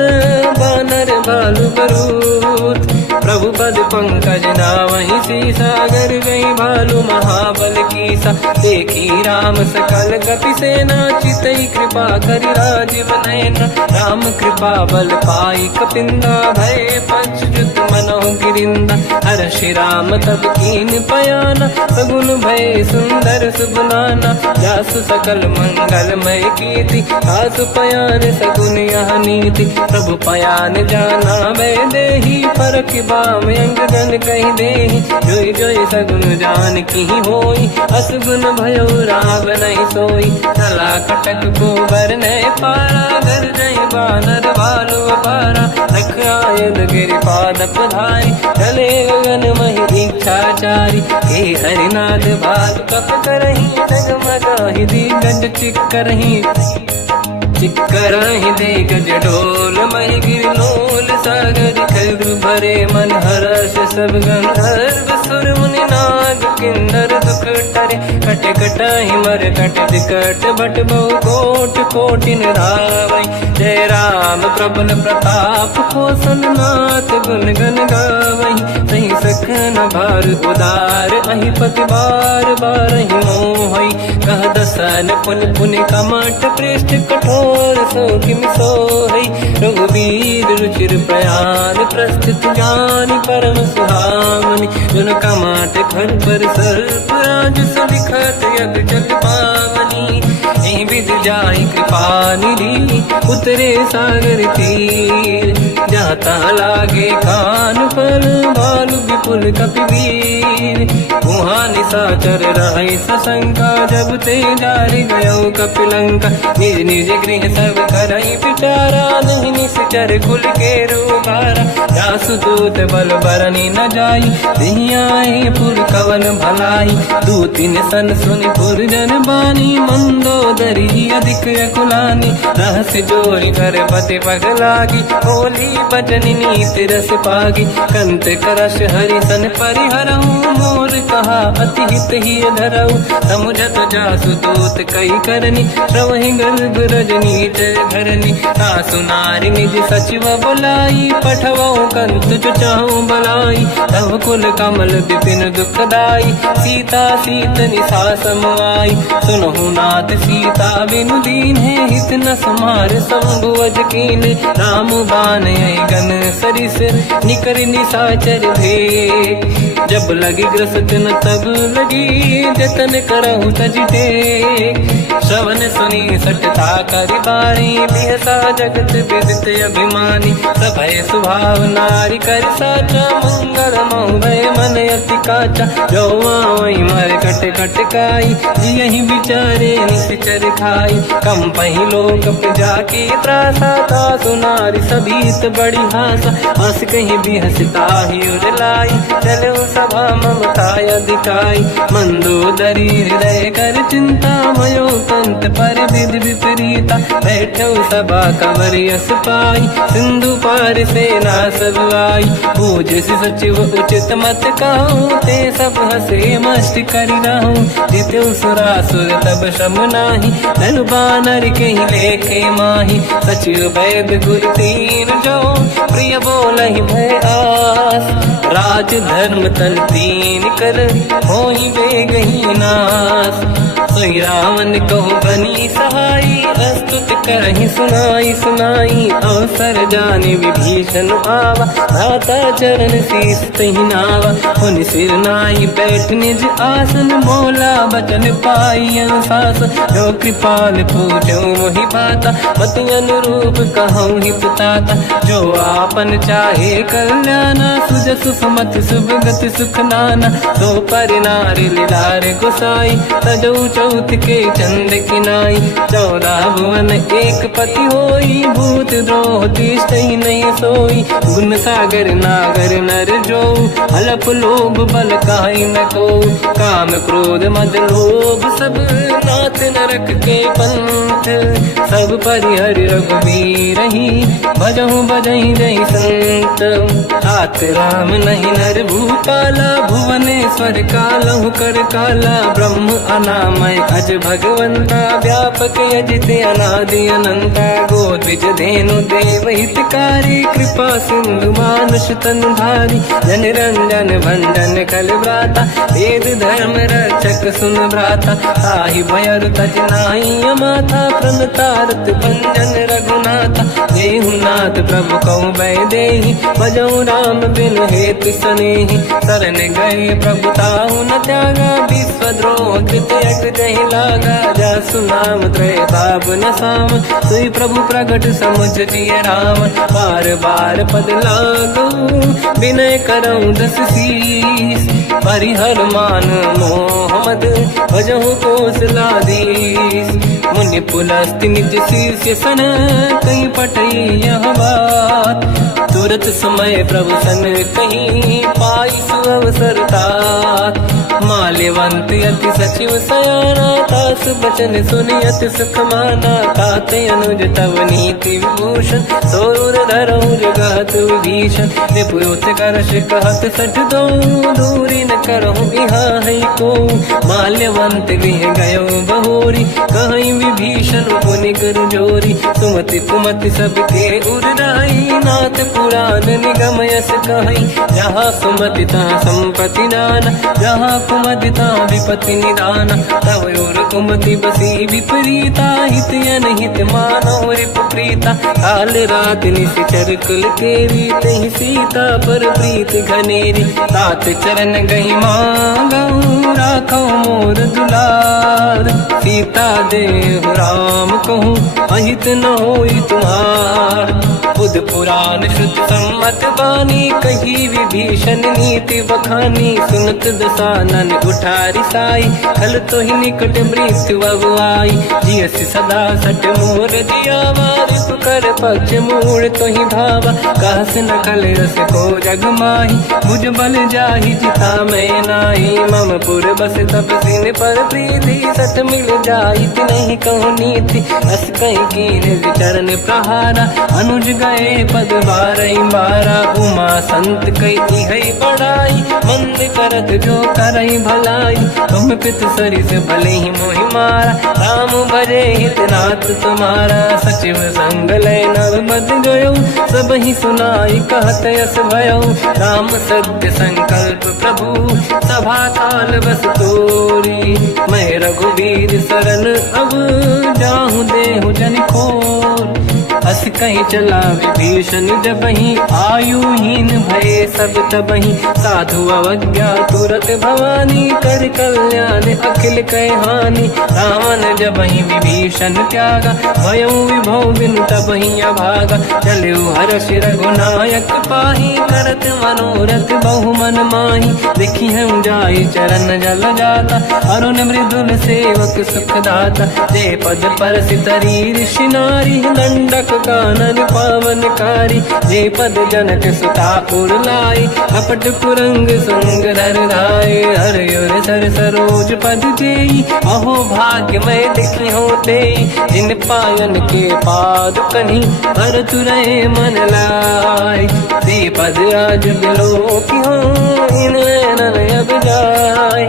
बानर बालु बरूत प्रभु पद पंकज नावहि सीसागर गई भालू महाबल कीसा देखी राम सकल कपि सेना चितई कृपा करि राजीव नयना राम कृपा बल पाई कपिंदा भय पंचजुत मनो गिरिंदा हर्षि राम तब कीन पयाना सगुन भय सुंदर सुगुनाना जासु सकल मंगलमय कीर्ति आसु पयान सगुन यह नीति प्रभु पयान जाना भय देहि परख बाम अंग जन कहि देहि जोई जोई सगुन जान की होई असगुन भयो राव नहीं सोई चला कटक को बर ने पारा घर जय बानर भालू अपारा रख आयल गिर पाद पधारी चले गगन मही इच्छाचारी हे हरिनाथ भाग कप करही डगमगाहि दिग्गज चिक्करहि दिग्गज डोल महि गिरलोल सागर खग भरे मन हर्ष सब गंधर्व सुर मुनि नाग किन्नर दुख टरे कट कटाहि मर कट विकट भट बहु कोट कोटिन रावै जय राम प्रबल प्रताप कौशल नाथ गुण गण गावै सही सखन भार उदार अहि पति बार बारहि मोहै कह दसन पुन पुन कमठ पृष्ठ कठोर सो किम सोहै रघुबीर रुचिर प्रयाण प्रस्थित ज्ञान परम सुहामनि जुन कमठ घर पर सर्प राज सबिखत यग जल पावनी एहि विध जाहि कृपा निधि उतरे सागर तीर जाता लागे कान फल भालु विपुल कपिवीर वहाँ निशाचर रहे सशंका जब ते जारि गयो कपिलंका निज निज गृह सब करई विचारा नहीं निश्चर कुल के रूबारा जासु दूत बल बरनी न जाई दिहियाए पुर कवन भलाई दूतिन सन सुनि पुर जन बानी मंदोदरी अधिक अकुलानी रहस्य जोरी कर पति पगलागी होली बचन नीति रस पागी कंत करश हरि सन परिहरहु मोर कहा अति हित ही धरऊ समुझत जासु दूत कई करनी श्रवहि गर्भ रजनी जय धरनी सासु नारी निज सचिव बुलाई पठवऊ कंत जो चाहू बलाई तव कुल कमल विपिन दुखदाई सीता सीत निशा समाई सुनहु नाथ सीता बिनु दीन है हित न समार संभुवज कीन राम बान गन सरिस निकर निशाचर भेट जब लगी ग्रसत न तब लगी जतन करहु तज टेक श्रवण सुनी सटता करि बारी बिहसा जगत विदित अभिमानी सभय सुभाव नारी कर साचा मंगल मऊ भय मन अति काचा जो आवई मर कट कट काई यही विचारे निश्चर खाई कम पही लोक प्रजा की त्रासा था सुनारी सभीत बड़ी हासा हंस कहीं भी हंसता ही उड़लाई चलो सभा ममता अधिकाई मंदोदरी हृदय कर चिंता मयो कंत पर विध विपरीता बैठो सभा कंवर यस पाई सिंधु पार सेना सब आई पूज सचिव उचित मत कहूँ ते सब हसे मस्त करि रहूं जितु सुरासुर तब शम नाही धनु बानर के ही लेखे माही सचिव वैद गुरु तीन जो प्रिय बोलहि भय आस राज धर्म तन तीन कर होई बेगही नास सोई रावण कहु बनी सहाई अस्तुत करहि सुनाई सुनाई अवसर जाने विभीषण आवा भ्राता चरण शीस तहि नावा हुन सिर नाई बैठ निज आसन मोला बचन पाई अनुशासन जो कृपाल पूजो मोहि पाता मति अनुरूप कहूँ हित ताता जो आपन चाहे कल्याणा सुजस सुमति शुभ गति सुख नाना तो पर नारी लीलार गोसाई तजौ चौथ के चंद किनाई 14 भुवन एक पति होई भूत द्रोह तिष्ठ नहीं सोई गुण सागर नागर नर जो हलप लोभ बल काई न को काम क्रोध मद लोभ सब नाथ नरक के पंथ सब परिहरि रघुबीर ही भजहु बजहि जहि संत हाथ राम नहीं नर भूपाला भुवनेश्वर कालहु कर काला ब्रह्म अनामय अज भगवंता व्यापक यजित अनादि अनंता गोद्विज धेनु देव हितकारी कृपा सिंधु मानुष तनु धारी जन रंजन भंजन कल व्राता वेद धर्म रक्षक सुन भ्राता ताहि भयर तज नाहि अमाथा प्रणतारत भंजन रघुनाथा देहुनाथ प्रभु कहु बै देहि भजऊ राम बिन हेतु सनेहि शरण गए प्रभु ताहु न त्यागा विश्वद्रोह कृत यक जहि लागा जासु नाम त्रयताप न साम सोई प्रभु प्रगट समुझ जिय राम बार बार पद लागू विनय करऊँ दस शीस परिहर मान मोहम्मद भजहु कौशलाधीश मुनि पुलस्त्य निज शिष्य सन कहीं पटई यह बात। तुरत समय प्रभु सन कहीं पाई सुअवसर तात। माल्यवंत अति सचिव सयाना तास बचन सुनियत सुख माना। ताते अनुज तव नीति विभूषण सोर धरऊ जगत विभीषण। निपुत करश कहत सठ दो दूरी न करहु यहाँ है को। माल्यवंत गृह गयो बहोरी कहीं विभीषण पुनि कर जोरी। सुमति कुमति सबके उर्राई नाथ पुराण निगम यस कहीं। जहाँ सुमति तहाँ संपत्ति दान जहाँ कुमति तहाँ विपत्ति निदान। तव और कुमति बसी विपरीता हित अनहित मानव रिप प्रीता। काल रात निश्चर कुल केरी तहि सीता पर प्रीत घनेरी। तात चरण गई मांगऊ राखो मोर दुलार। सीता देहु राम कहूँ अहित न होई तुम्हार। बुध पुराण श्रुत सम्मत बानी कही विभीषण नीति बखानी। सुनत दसानन उठारी साई खल तो ही निकट मृत्यु अब आई। जियस सदा सट मोर जियावा रिप कर पक्ष मूड़ तो ही भावा। कहस न कल रस को जग माही भुज बल जाहि जिता मैं नाई। मम पुर बस तप सिन पर प्रीति सत मिल जाई नहीं कहूँ नीति। अस कहीं कीन चरण प्रहारा अनुज गए पद बारई बारा। उमा संत कई है बड़ाई मंद करत जो करई भलाई। तुम पित सरिस भले ही मोहि मारा राम भजे हितनाथ तुम्हारा। सचिव संग लय नव मद गयो सब ही सुनाई कहत यस भयो। राम सत्य संकल्प प्रभु सभा काल बस तोरी। मैं रघुवीर शरण अब जाहूँ देहु जन खोर। अस कहीं चला विभीषण जबहि आयुहीन भये सब तबहि। साधु अवज्ञा तुरत भवानी कर कल्याण अखिल कह हानि। रावण जबहि विभीषण त्यागा भयउ विभव बिनु तबहि अभागा। चलु हर्ष रघुनायक पाहि करत मनोरथ बहु मन माहि। देखी हम जाई चरण जल जाता अरुण मृदुल सेवक सुख दाता। जे पद पर सितरी ऋषि नारी दंडक कानन पावनकारी। जे पद जनक सुता पुर लाई कपट पुरंग संग धर धाय। हर सर सरोज पद जेई अहो भाग्य मैं देखी होते। जिन पायन के पाद कहीं हर तुरहे मन लाई। ते पद आज बिलो की हो इन नैनन अब जाय।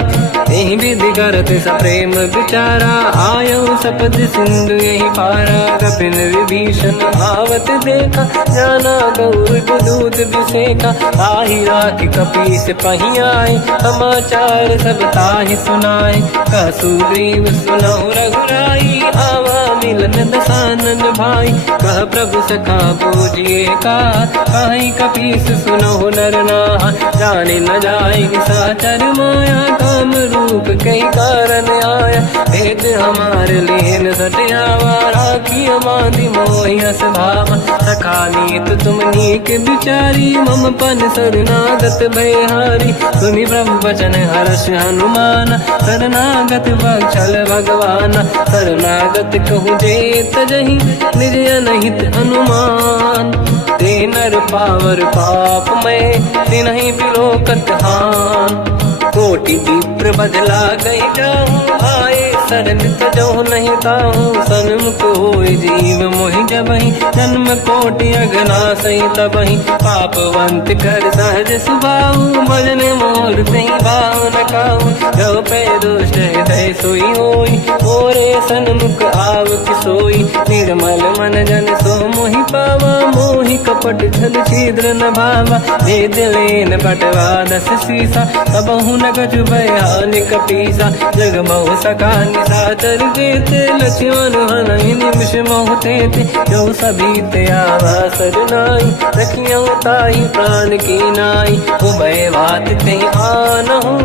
यही विधि करत सप्रेम विचारा आयो सपद सिंधु यही पारा। कपिन विभीषण आवत देखा जाना गौर दूत विसेका। आही राख कपी से पही आए समाचार सब ताहि सुनाए। कह सुग्रीव सुनहु रघुराई आवा मिलन दसानन भाई। कह प्रभु सखा पूजिए का कहीं कपीस सुनहु नर नाहा। जाने न जाए साचर माया काम रूप कई कारण आया। भेद हमारे लेन सटियावा राखी बांधी मोहि हस भावा। सखा नीत तुम नीक बिचारी मम पन शरणागत भयहारी। सुनि प्रभु वचन हर्ष हनुमान शरणागत बक्षल भगवान। शरणागत कहूँ जे तजहि निज अनहित अनुमान। ते नर पावर पाप में तिन्हि बिलोकत हान। कोटि विप्र बदला गई जाऊँ आए शरण तजहु नहीं ताहूँ। सन्मुख होय जीव मोहि जबहि जन्म कोटि अगना सही तबहि। पापवंत कर सहज सुभाऊ भजन मोर तहि भाव न काहू। जो पे दुष्ट हृदय सोई होई मोरे सन्मुख आव किसोई। निर्मल मन जन सो मोहि पावा मोहि कपट छल छिद्र न भावा। भेद लेन बटवा दस सीसा सबहु न कछु भयानि कपीसा। जग बहु सका निशाचर जेते लक्ष्मण हनहि निमिष मोह तेते। जो सभी ते आवा सरनाई रखियो ताहि प्राण की नाई। उभय बात ते आनहु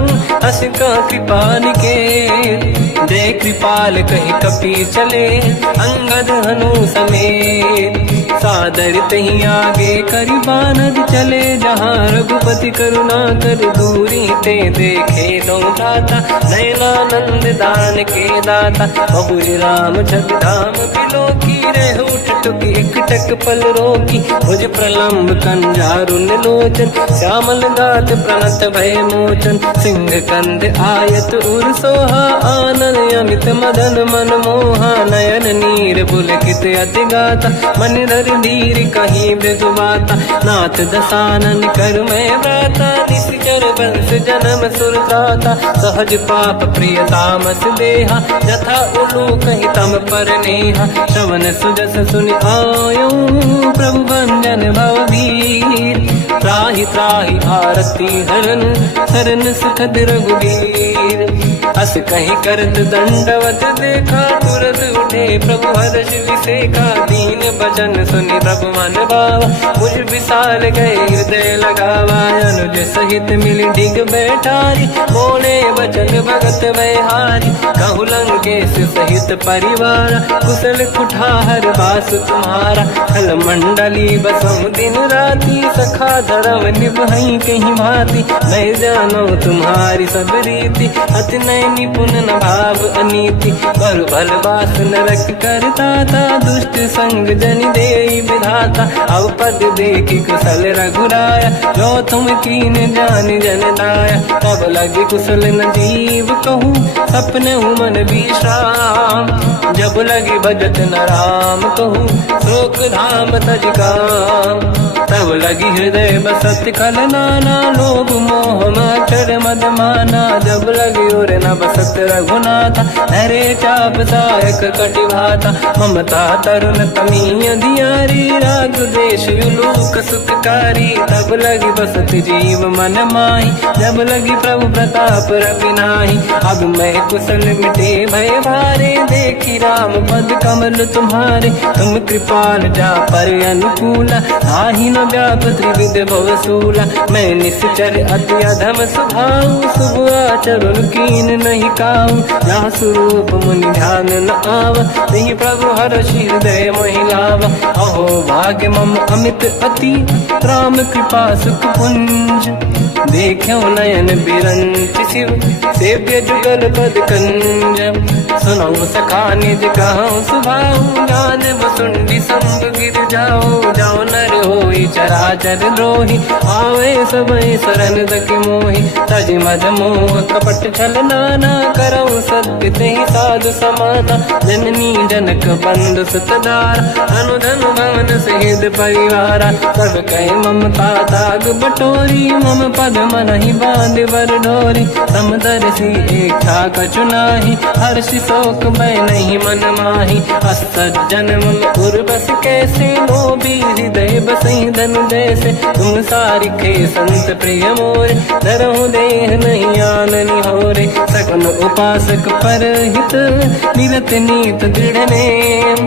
अस का कृपा निकेत। जय कृपाल कहि कपी चले अंगद हनु समेत। सादर तही आगे करी बानर चले जहाँ रघुपति करुणा कर दूरी ते देखे दो दाता नयनानंद दान के दाता बहुरी राम छग धाम बिलो की रह उठ टुक एक टक पल रोकी मुझ प्रलम्ब कंजारुन लोचन श्यामल गात प्रणत भय मोचन सिंह कंद आयत उर सोहा आनंद अमित मदन मन मोहा नयन नीर पुलकित अति गाता मन धर धीर कहीं मृदुबाता नाथ दसानन कर मैं व्राता निश्चर वंश जन्म सुरताता सहज पाप प्रिय तामस देहा जथा उलू कहीं तम पर नेहा श्रवण सुजस सुनि आयो प्रभु भंजन भववीर त्राहि त्राहि आरती हरन शरण सुखद रघुवीर अस कहीं करत दंडवत देखा तुरत उठे प्रभु हर्ष विसेखा दीन भजन सुनि तब मन भावा मुझ विशाल गए हृदय लगावा अनुज सहित मिली डिग बैठारी बोले वचन भगत वैहारी कहु लंकेश सहित परिवार कुशल कुठार बास तुम्हारा खल मंडली बसम दिन राती सखा धर्म निभई कहीं भांति मैं जानो तुम्हारी सब रीति अति नय निपुण न भाव अनीति पर भल बास नरक करता था दुष्ट संग जन दे विधाता अब पद देखी कुशल रघुराया जो तुम कीन जान जन दाया तब लगे कुशल न जीव कहूँ सपने मन विश्राम जब लगे भजत न राम कहूँ शोक धाम तज काम तब लगी हृदय बसत कल नाना लोभ मोह मचर मद माना जब लगी और न बसत रघुनाथा नरे चाप सायक कटिभाता ममता तरुण तमीय दियारी राग देश युलूक सुखकारी तब लगी बसत जीव मन माही जब लगी प्रभु प्रताप रविनाही अब मैं कुशल मिटे भय भारे देखी राम पद कमल तुम्हारे तुम कृपाल जा पर अनुकूला आही न व्याप त्रिविध भवसूला मैं निश्चर अति अधम स्वभाव शुभ आचरण कीन नहीं काऊ जहाँ स्वरूप मुनि ध्यान न आव नहीं प्रभु हर्ष हृदय महिलाव अहो भाग्य मम अमित अति राम कृपा सुख पुंज देखो नयन बिरंच शिव सेव्य जुगल पद कंज सुनो सखा निज कहूँ सुभाऊ ज्ञान वसुंडी संग गिर जाओ जाओ नर होई चराचर द्रोही आवे सबई शरण तक मोहि तज मद मोह कपट छल नाना करऊ सत्य तेहि साधु समाना जननी जनक बंधु सुतदार अनुधन भवन सहित परिवारा सब कहे ममता ताग बटोरी मम पद मन ही बांध बर ढोरी समदर्शी इच्छा कछु नाही हर्षि शोक मैं नहीं मन माही असज्जन मम उर्वश कैसे लोभी हृदय बसई धन जैसे तुम सारिखे संत प्रिय मोरे धरहु देह नहीं आननि होरे सगुन उपासक पर हित मिलत नीत दृढ़ नेम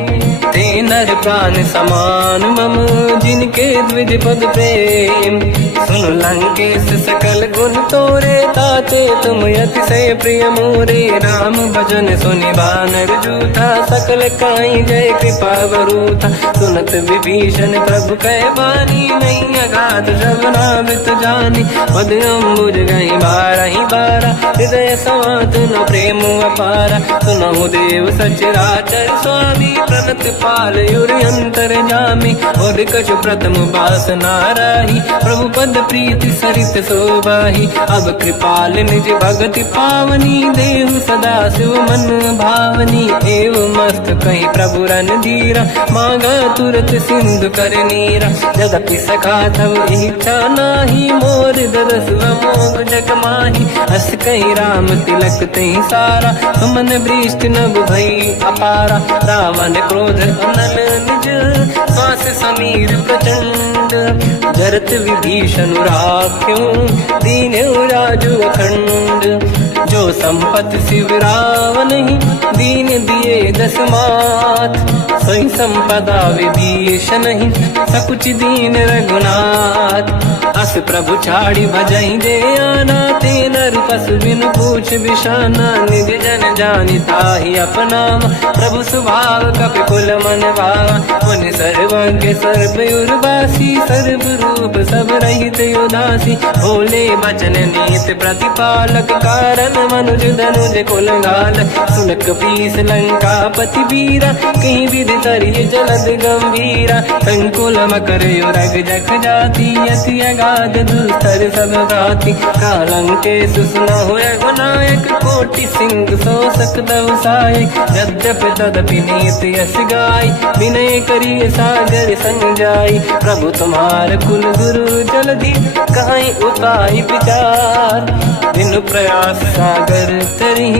ते नर प्राण समान मम जिनके द्विज पद प्रेम सुन लंकेश सकल गुण तोरे ताते तुम अतिशय प्रिय मोरे राम भजन सुनि बानर जूथा सकल काई जय कृपा वरूथा सुनत विभीषण प्रभु कह बानी नहीं अगाध श्रवणामृत जानी पद अम्बुज गई बारहि बारा हृदय समात न प्रेम अपारा सुनहु देव सचराचर स्वामी प्रणत पाल युरि अंतर जामी और कछु प्रथम बास नाराही प्रभु पद प्रीति सरित शोभाही अब कृपाल निज भगति पावनी देहु सदा शिव मन भावनी एव मस्त कहीं प्रभु रन धीरा मांगा तुरत सिंधु कर नीरा जदपि सखा तब इच्छा नाही मोर दरस मोग जग माही हस कहीं राम तिलक तही सारा सुमन वृष्टि नभ भई अपारा रावण क्रोध अनल निज श्वास समीर प्रचंड जरत विभीषण राख्यों दीन राजु अखंड जो संपत शिवराव नहीं, दीन दिए 10 मात। सोई संपदा विभीष नहीं, सकुच दीन रघुनाथ। अस प्रभु छाड़ी भजई दे आना, ते नर पशु बिनु पूछ बिशाना। निज जन जानि ताहि अपनाम, प्रभु स्वभाव कपि कुल मन भावा। मुनि सर्वज्ञ सर्व उर्वासी, सर्व रूप सब रहित उदासी। भोले बचन नीत प्रतिपालक, कारण मनुज धनुज कुल घाल। सुनक पीस लंका पति वीरा, कहीं विधि तरिय जलद गंभीरा। संकुल मकर युरग जख जाति, अति अगाध दुस्तर सब भाति। कालंके सुसना हुए गुनायक, कोटि सिंह सो सकदव साय। यद्यपि तदपि नीत यस गाय, विनय करिय सागर संग जाय। प्रभु तुम्हार कुल गुरु जलधि, कहीं उपाय विचार। बिनु प्रयास सागर तरी,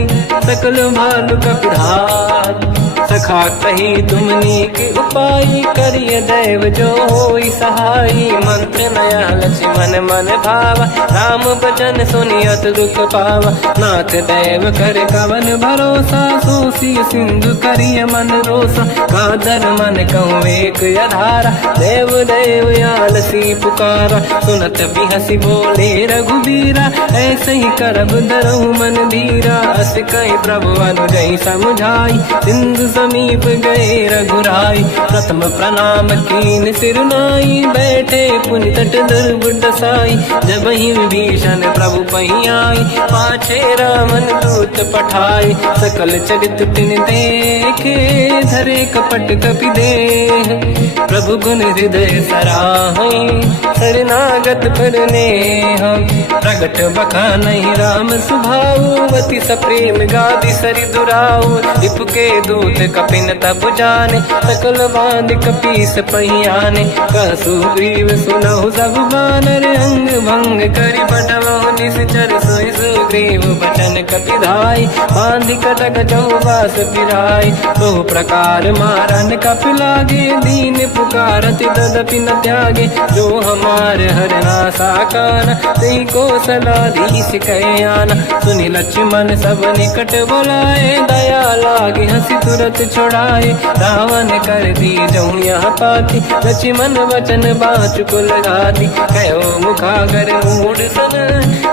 सकल भालु कपिधार। सखा कही तुमनी के उपाय, करिय दैव जो होई सहाई। मंत्र नया लक्ष्मण मन भावा, राम बचन सुनियत दुख पावा। नाथ दैव कर कवन भरोसा, सोसी सिंधु करिय मन रोसा। कादर मन कहूँ एक अधारा, देव देव आलसी पुकारा। सुनत बिहसी बोले रघुबीरा, ऐसे ही करब दरहु मन धीरा। अस कहीं प्रभु अनुजई समझाई, सिंधु समीप गए रघुराई। प्रथम प्रणाम कीन सिर नाई, बैठे पुनि तट दुर्बुड साई। जब ही विभीषण प्रभु पही आई, पाछे रामन दूत पठाई। सकल चरित तिन देखे, धरे कपट कपि देह। प्रभु गुण हृदय सराहई, शरणागत पर नेह। प्रगट बखानहि राम सुभाऊ, अति सप्रेम गादि सरि दुराऊ। रिपु के दूत कपिन तब जाने, सकल बांध कपीस पहियाने। कह सुग्रीव सुनहु सब बानर, अंग भंग करि बटमहु निश्चर। सोई सुग्रीव बचन कपिधाई, बांधि कटक चौबास पिराई। बहु प्रकार मारन कपि लागे, दीन पुकारत तदपि न त्यागे। जो हमार हरना साकाना, तेहि को सलाधीश कहे आना। सुनि लक्ष्मण सब निकट बोलाए, दया लागे हंसी तुरत छुड़ाए। रावण कर दी जऊँ यहाँ पाती, लक्ष्मण वचन बाचुकुल घाती। कहो मुखागर मूढ़ सन,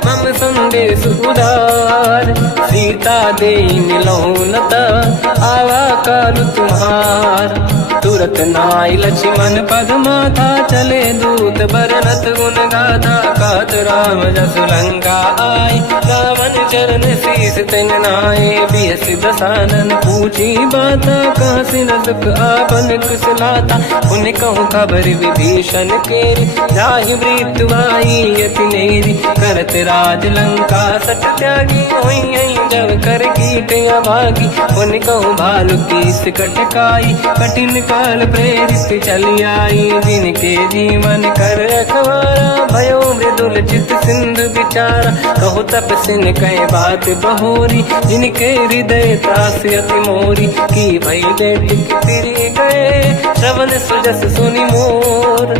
मम संदेश उदार। सीता दे मिलहु लता, आवा काल तुम्हार। तुरत नाई लक्ष्मण पद माथा, चले दूत बरनत गुण गाथा। कहत राम जसु लंका आए, रावण चरण शीस तिन नाये। बिहस दसानन पूछी बाता, कहाँ से न दुख आपन कुशलाता। उन कहूँ खबर विभीषण केरी, जाहि मृत्यु आई यति नेरी। करत राज लंका सट त्यागी, होई जब कर कीट अभागी। उन कहूँ भालु कीस कटकाई, कठिन काल प्रेरित चली आई। जिनके जीवन कर रखवारा, भयो मृदुल चित सिंधु विचारा। कहु तपसिन कहे बात बहोरी, जिनके हृदय त्रास अति मोरी। की भई बेटी फिरी गए, श्रवण सुजस सुनि मोर।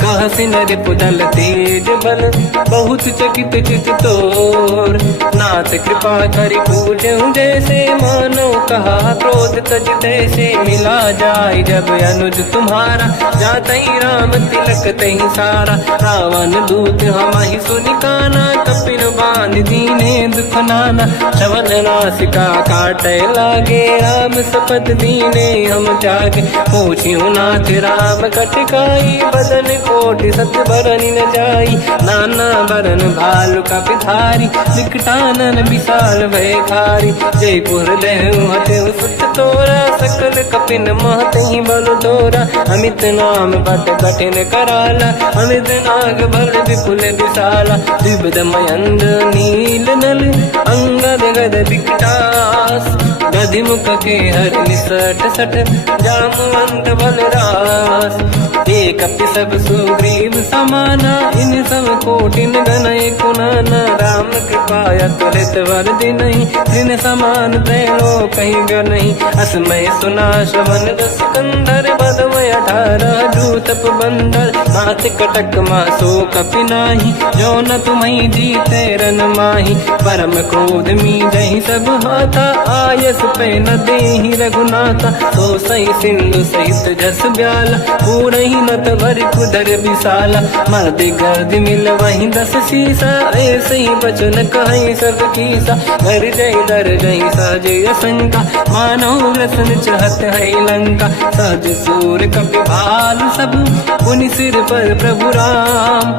कहसि नर पुदल तेज बल, बहुत चकित चित तोर। नाथ कृपा करि पूजहु जैसे, मानो कहा क्रोध तज तैसे। मिला जाय जब अनुज तुम्हारा, जातहि राम तिलक तहि सारा। रावण दूत हमहि सुनि काना, कपिन बांध दीने दुख नाना। श्रवण नासिका काटै लागे, राम सपथ दीने हम त्यागे। पूछिहु नाथ राम कटकाई, बदन कोटि सत बरनि न जाई। नाना बरन भालु कपिधारी, विकटानन विशाल भयखारी। जयपुर देहु हतेहु सुत तोरा, सकल कपिन महतहि बल तोरा। अमित नाम बट कठिन कराला, अमित नाग बल विपुल विशाला। द्विविध मयंद्र नील नल, अंगद गद विकटास। गधिमुख के हर निसट सट जामवंत बलरास ते कपि सब सुग्रीव समाना इन सब कोटिन गणय कुनाना राम कृपाया त्वरित वर दिनहि दिन समान त्रैलो कहीं गनहि असमय सुना श्रवण दस कंधर बदमय 18 जूतप बंदर मात कटक मासो कपि नाही जो न तुम्हि जीते रन माही परम क्रोध मी जहि सब हाथा आयस पे न देहि रघुनाथा तो सही सिंधु सहित जस ब्याला पूरहि नत भरि कुदर विशाला मर्द गर्द मिल वही 10 सीसा ऐसे ही बचन कहि सब कीसा घर जय दर जय साजे असंका मानव रसन चहत है लंका सहज सूर कपि भाल सब पुनि सिर पर प्रभु राम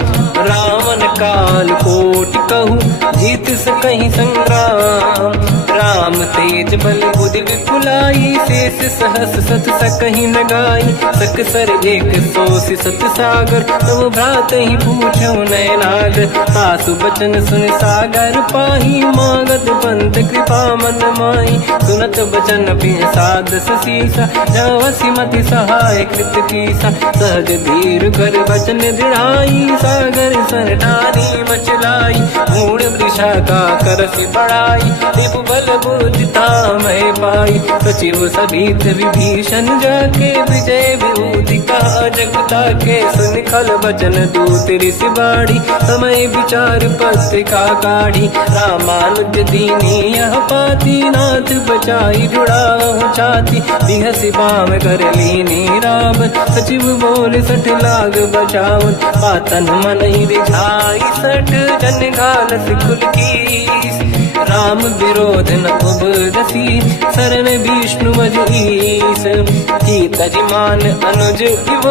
रावण काल कोटि कहूँ जीत सकहि संग्राम राम तेज बल बुद्धि विपुलाई शेष सहस सत सकहि न गाई सकसर एक सोसी सत सागर तब भ्रात ही पूछो नयनागर सासु बचन सुन सागर पाही मागत पंत कृपा मन माही सुनत बचन साध सीसा जवसी मति सहाय कृत कीसा सहज धीर कर बचन दृढ़ाई सागर सन ठानी मचलाई मूड वृषा का करसि बढ़ाई दिव बल बुद्धि मैं पाई सचिव सभीत विभीषण जाके विजय विभूति का जगता के सुन खल बचन दूत ऋषि बाड़ी समय विचार पत्रिका काढ़ी रामानुज दीनी यह पाती नाथ बचाई जुड़ा छाती बिहसी बाम कर लीनी राम सचिव बोल 60 लाग बचावन पातन मन ही रिझाई 60 जन घाल सिकुल की राम विरोध न उबरसी शरण विष्णु मजीस कीतजिमान अनुज इव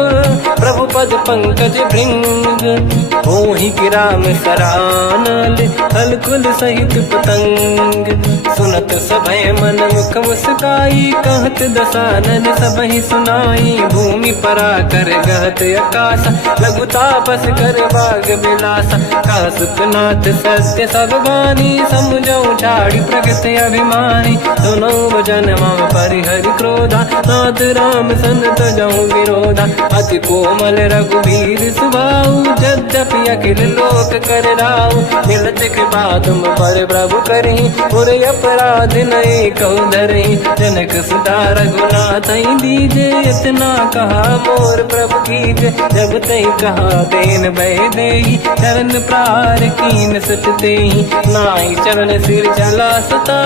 प्रभु पद पंकज भृंग ओहि कि राम सरानल हलकुल सहित पतंग सुनत सभय मन मुख मुस्काई कहत दसानन सबहि सुनाई भूमि परा कर गहत आकाश लघु तापस कर बाग बिलासा का सुखनाथ सत्य सब बानी समझो ठाड़ी प्रगत अभिमानी दोनों वचन मम परिहरि क्रोधा नाथ राम संत जाऊं विरोधा अति कोमल रघुवीर सुभाऊ यद्यपि अखिल लोक कर राऊ मिलत कृपा तुम पर प्रभु करहि पुर अपराध नए कहु धरहि जनक सुता रघुनाथ दीजे इतना कहा मोर प्रभु कीजे जब तई कहा देन भय देहि चरण प्रार कीन सत तेहि नाई चरण सिर चला सता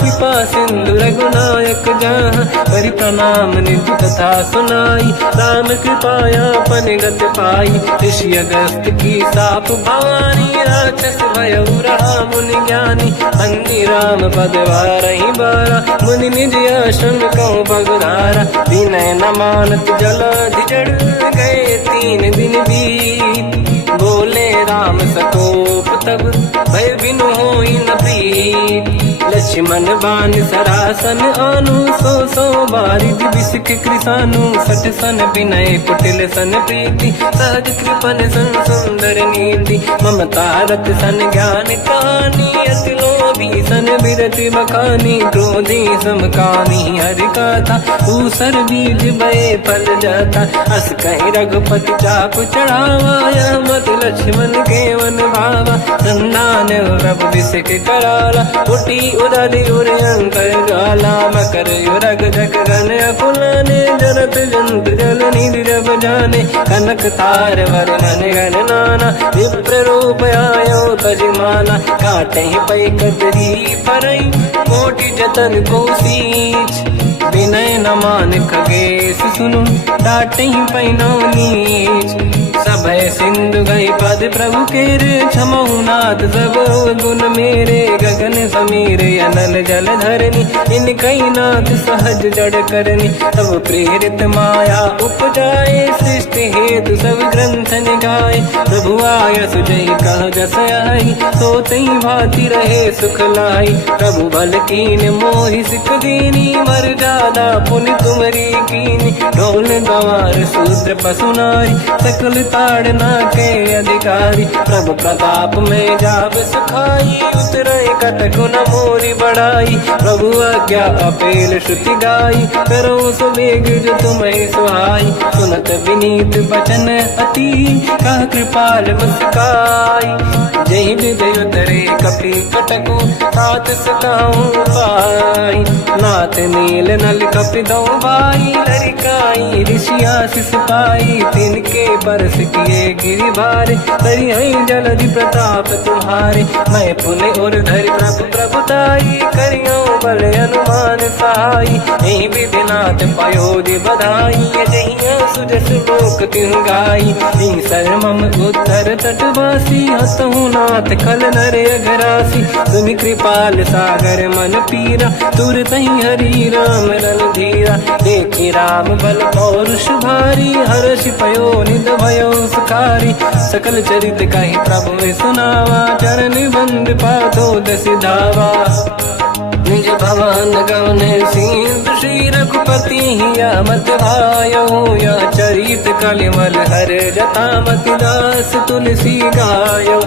कृपा सिंधु रघुनायक जहाँ हरि प्रणाम निधि कथा सुनाई राम कृपाया पनिगत पाई ऋषि अगस्त की साप भवानी राक्षस भयउ रहा मुनि ज्ञानी अंगी राम पद वारहि बारा मुनि निज आश्रम कहूँ पगधारा विनय न मानत जलाधि जड़ गए 3 दिन बीत बोले राम सकोप तब भय बिनु होई न प्रीत लक्ष्मण बाण सरासन आनु 100 बारिद बिसिक कृसानु 60 सन विनय कुटिल सन प्रीति सहज कृपन सन सुंदर नीति ममता रत सन ज्ञान कहानी अति लोभी सन बिरति बखानी क्रोधी समकामी हरि कथा ऊसर बीज बये फल जाता अस कहीं रघुपति चाप चढ़ावा मत लक्ष्मण के वन भावा संदान रब बिसिक कराला उठी उदारी उरे अंकर गाला मकर युरग जग गन अकुलाने जरत जंत जल निधि जब जाने कनक तार वर्णन गण नाना विप्र रूप आयो तजमाना काटे पै कतरी परई कोटि जतन को सींच विनय न मान खगेश सुनु डाटे पैनो नीच सभय सिंधु गई पद प्रभु केरे क्षमहु नाथ सब गुण मेरे गगन समीर अनल जल धरनी इन कई नाथ सहज जड़ करनी तब प्रेरित माया उपजाए सृष्टि हेतु सब ग्रंथ निगाए प्रभु आय सुजय कह जस आई सोतई भांति रहे सुख लाई प्रभु बल कीन मोहि सिख दीनी मर जा राधा पुनि तुमरी कीनी, ढोल गंवार शूद्र पशु नारी, सकल ताड़ना के अधिकारी, प्रभु प्रताप में जाब सुखाई, उतरे कटक न मोरी बढ़ाई, प्रभु आज्ञा अपेल श्रुति गाई, करो सुबेग जो तुम्हें सुहाई, सुनत विनीत बचन अति, कह कृपाल मुस्काई, जय विदय उतरे कपि कटकु, तात सकाऊं पाई, नाथ नील नल कपि दो भाई, लरिकाई ऋषि आशीष पाई, तिनके बरस किए गिरि भारे, तरी हई जलधि प्रताप तुम्हारे, मैं पुण्य और धरि प्रभु प्रभुताई, करियो बल अनुमान सहाई, यही विधिनाथ पयोधि बधाई, जहिया सुजस लोक तिहु गाई, सर मम उत्तर तटवासी, हतहु नाथ खल नर अघरासी, तुम कृपाल सागर मन पीरा, तुरत ही हरि राम रन धीरा, देखी राम बल पौरुष भारी, हर्ष पयो निध भयो सुखारी, सकल चरित कहि प्रभु में सुनावा, चरण बंद पादो दस धावा, निज भवन गवने सिंधु श्री रघुपति हिया मत आयो, या चरित कलिमल हर जटा मति दास तुलसी गायो।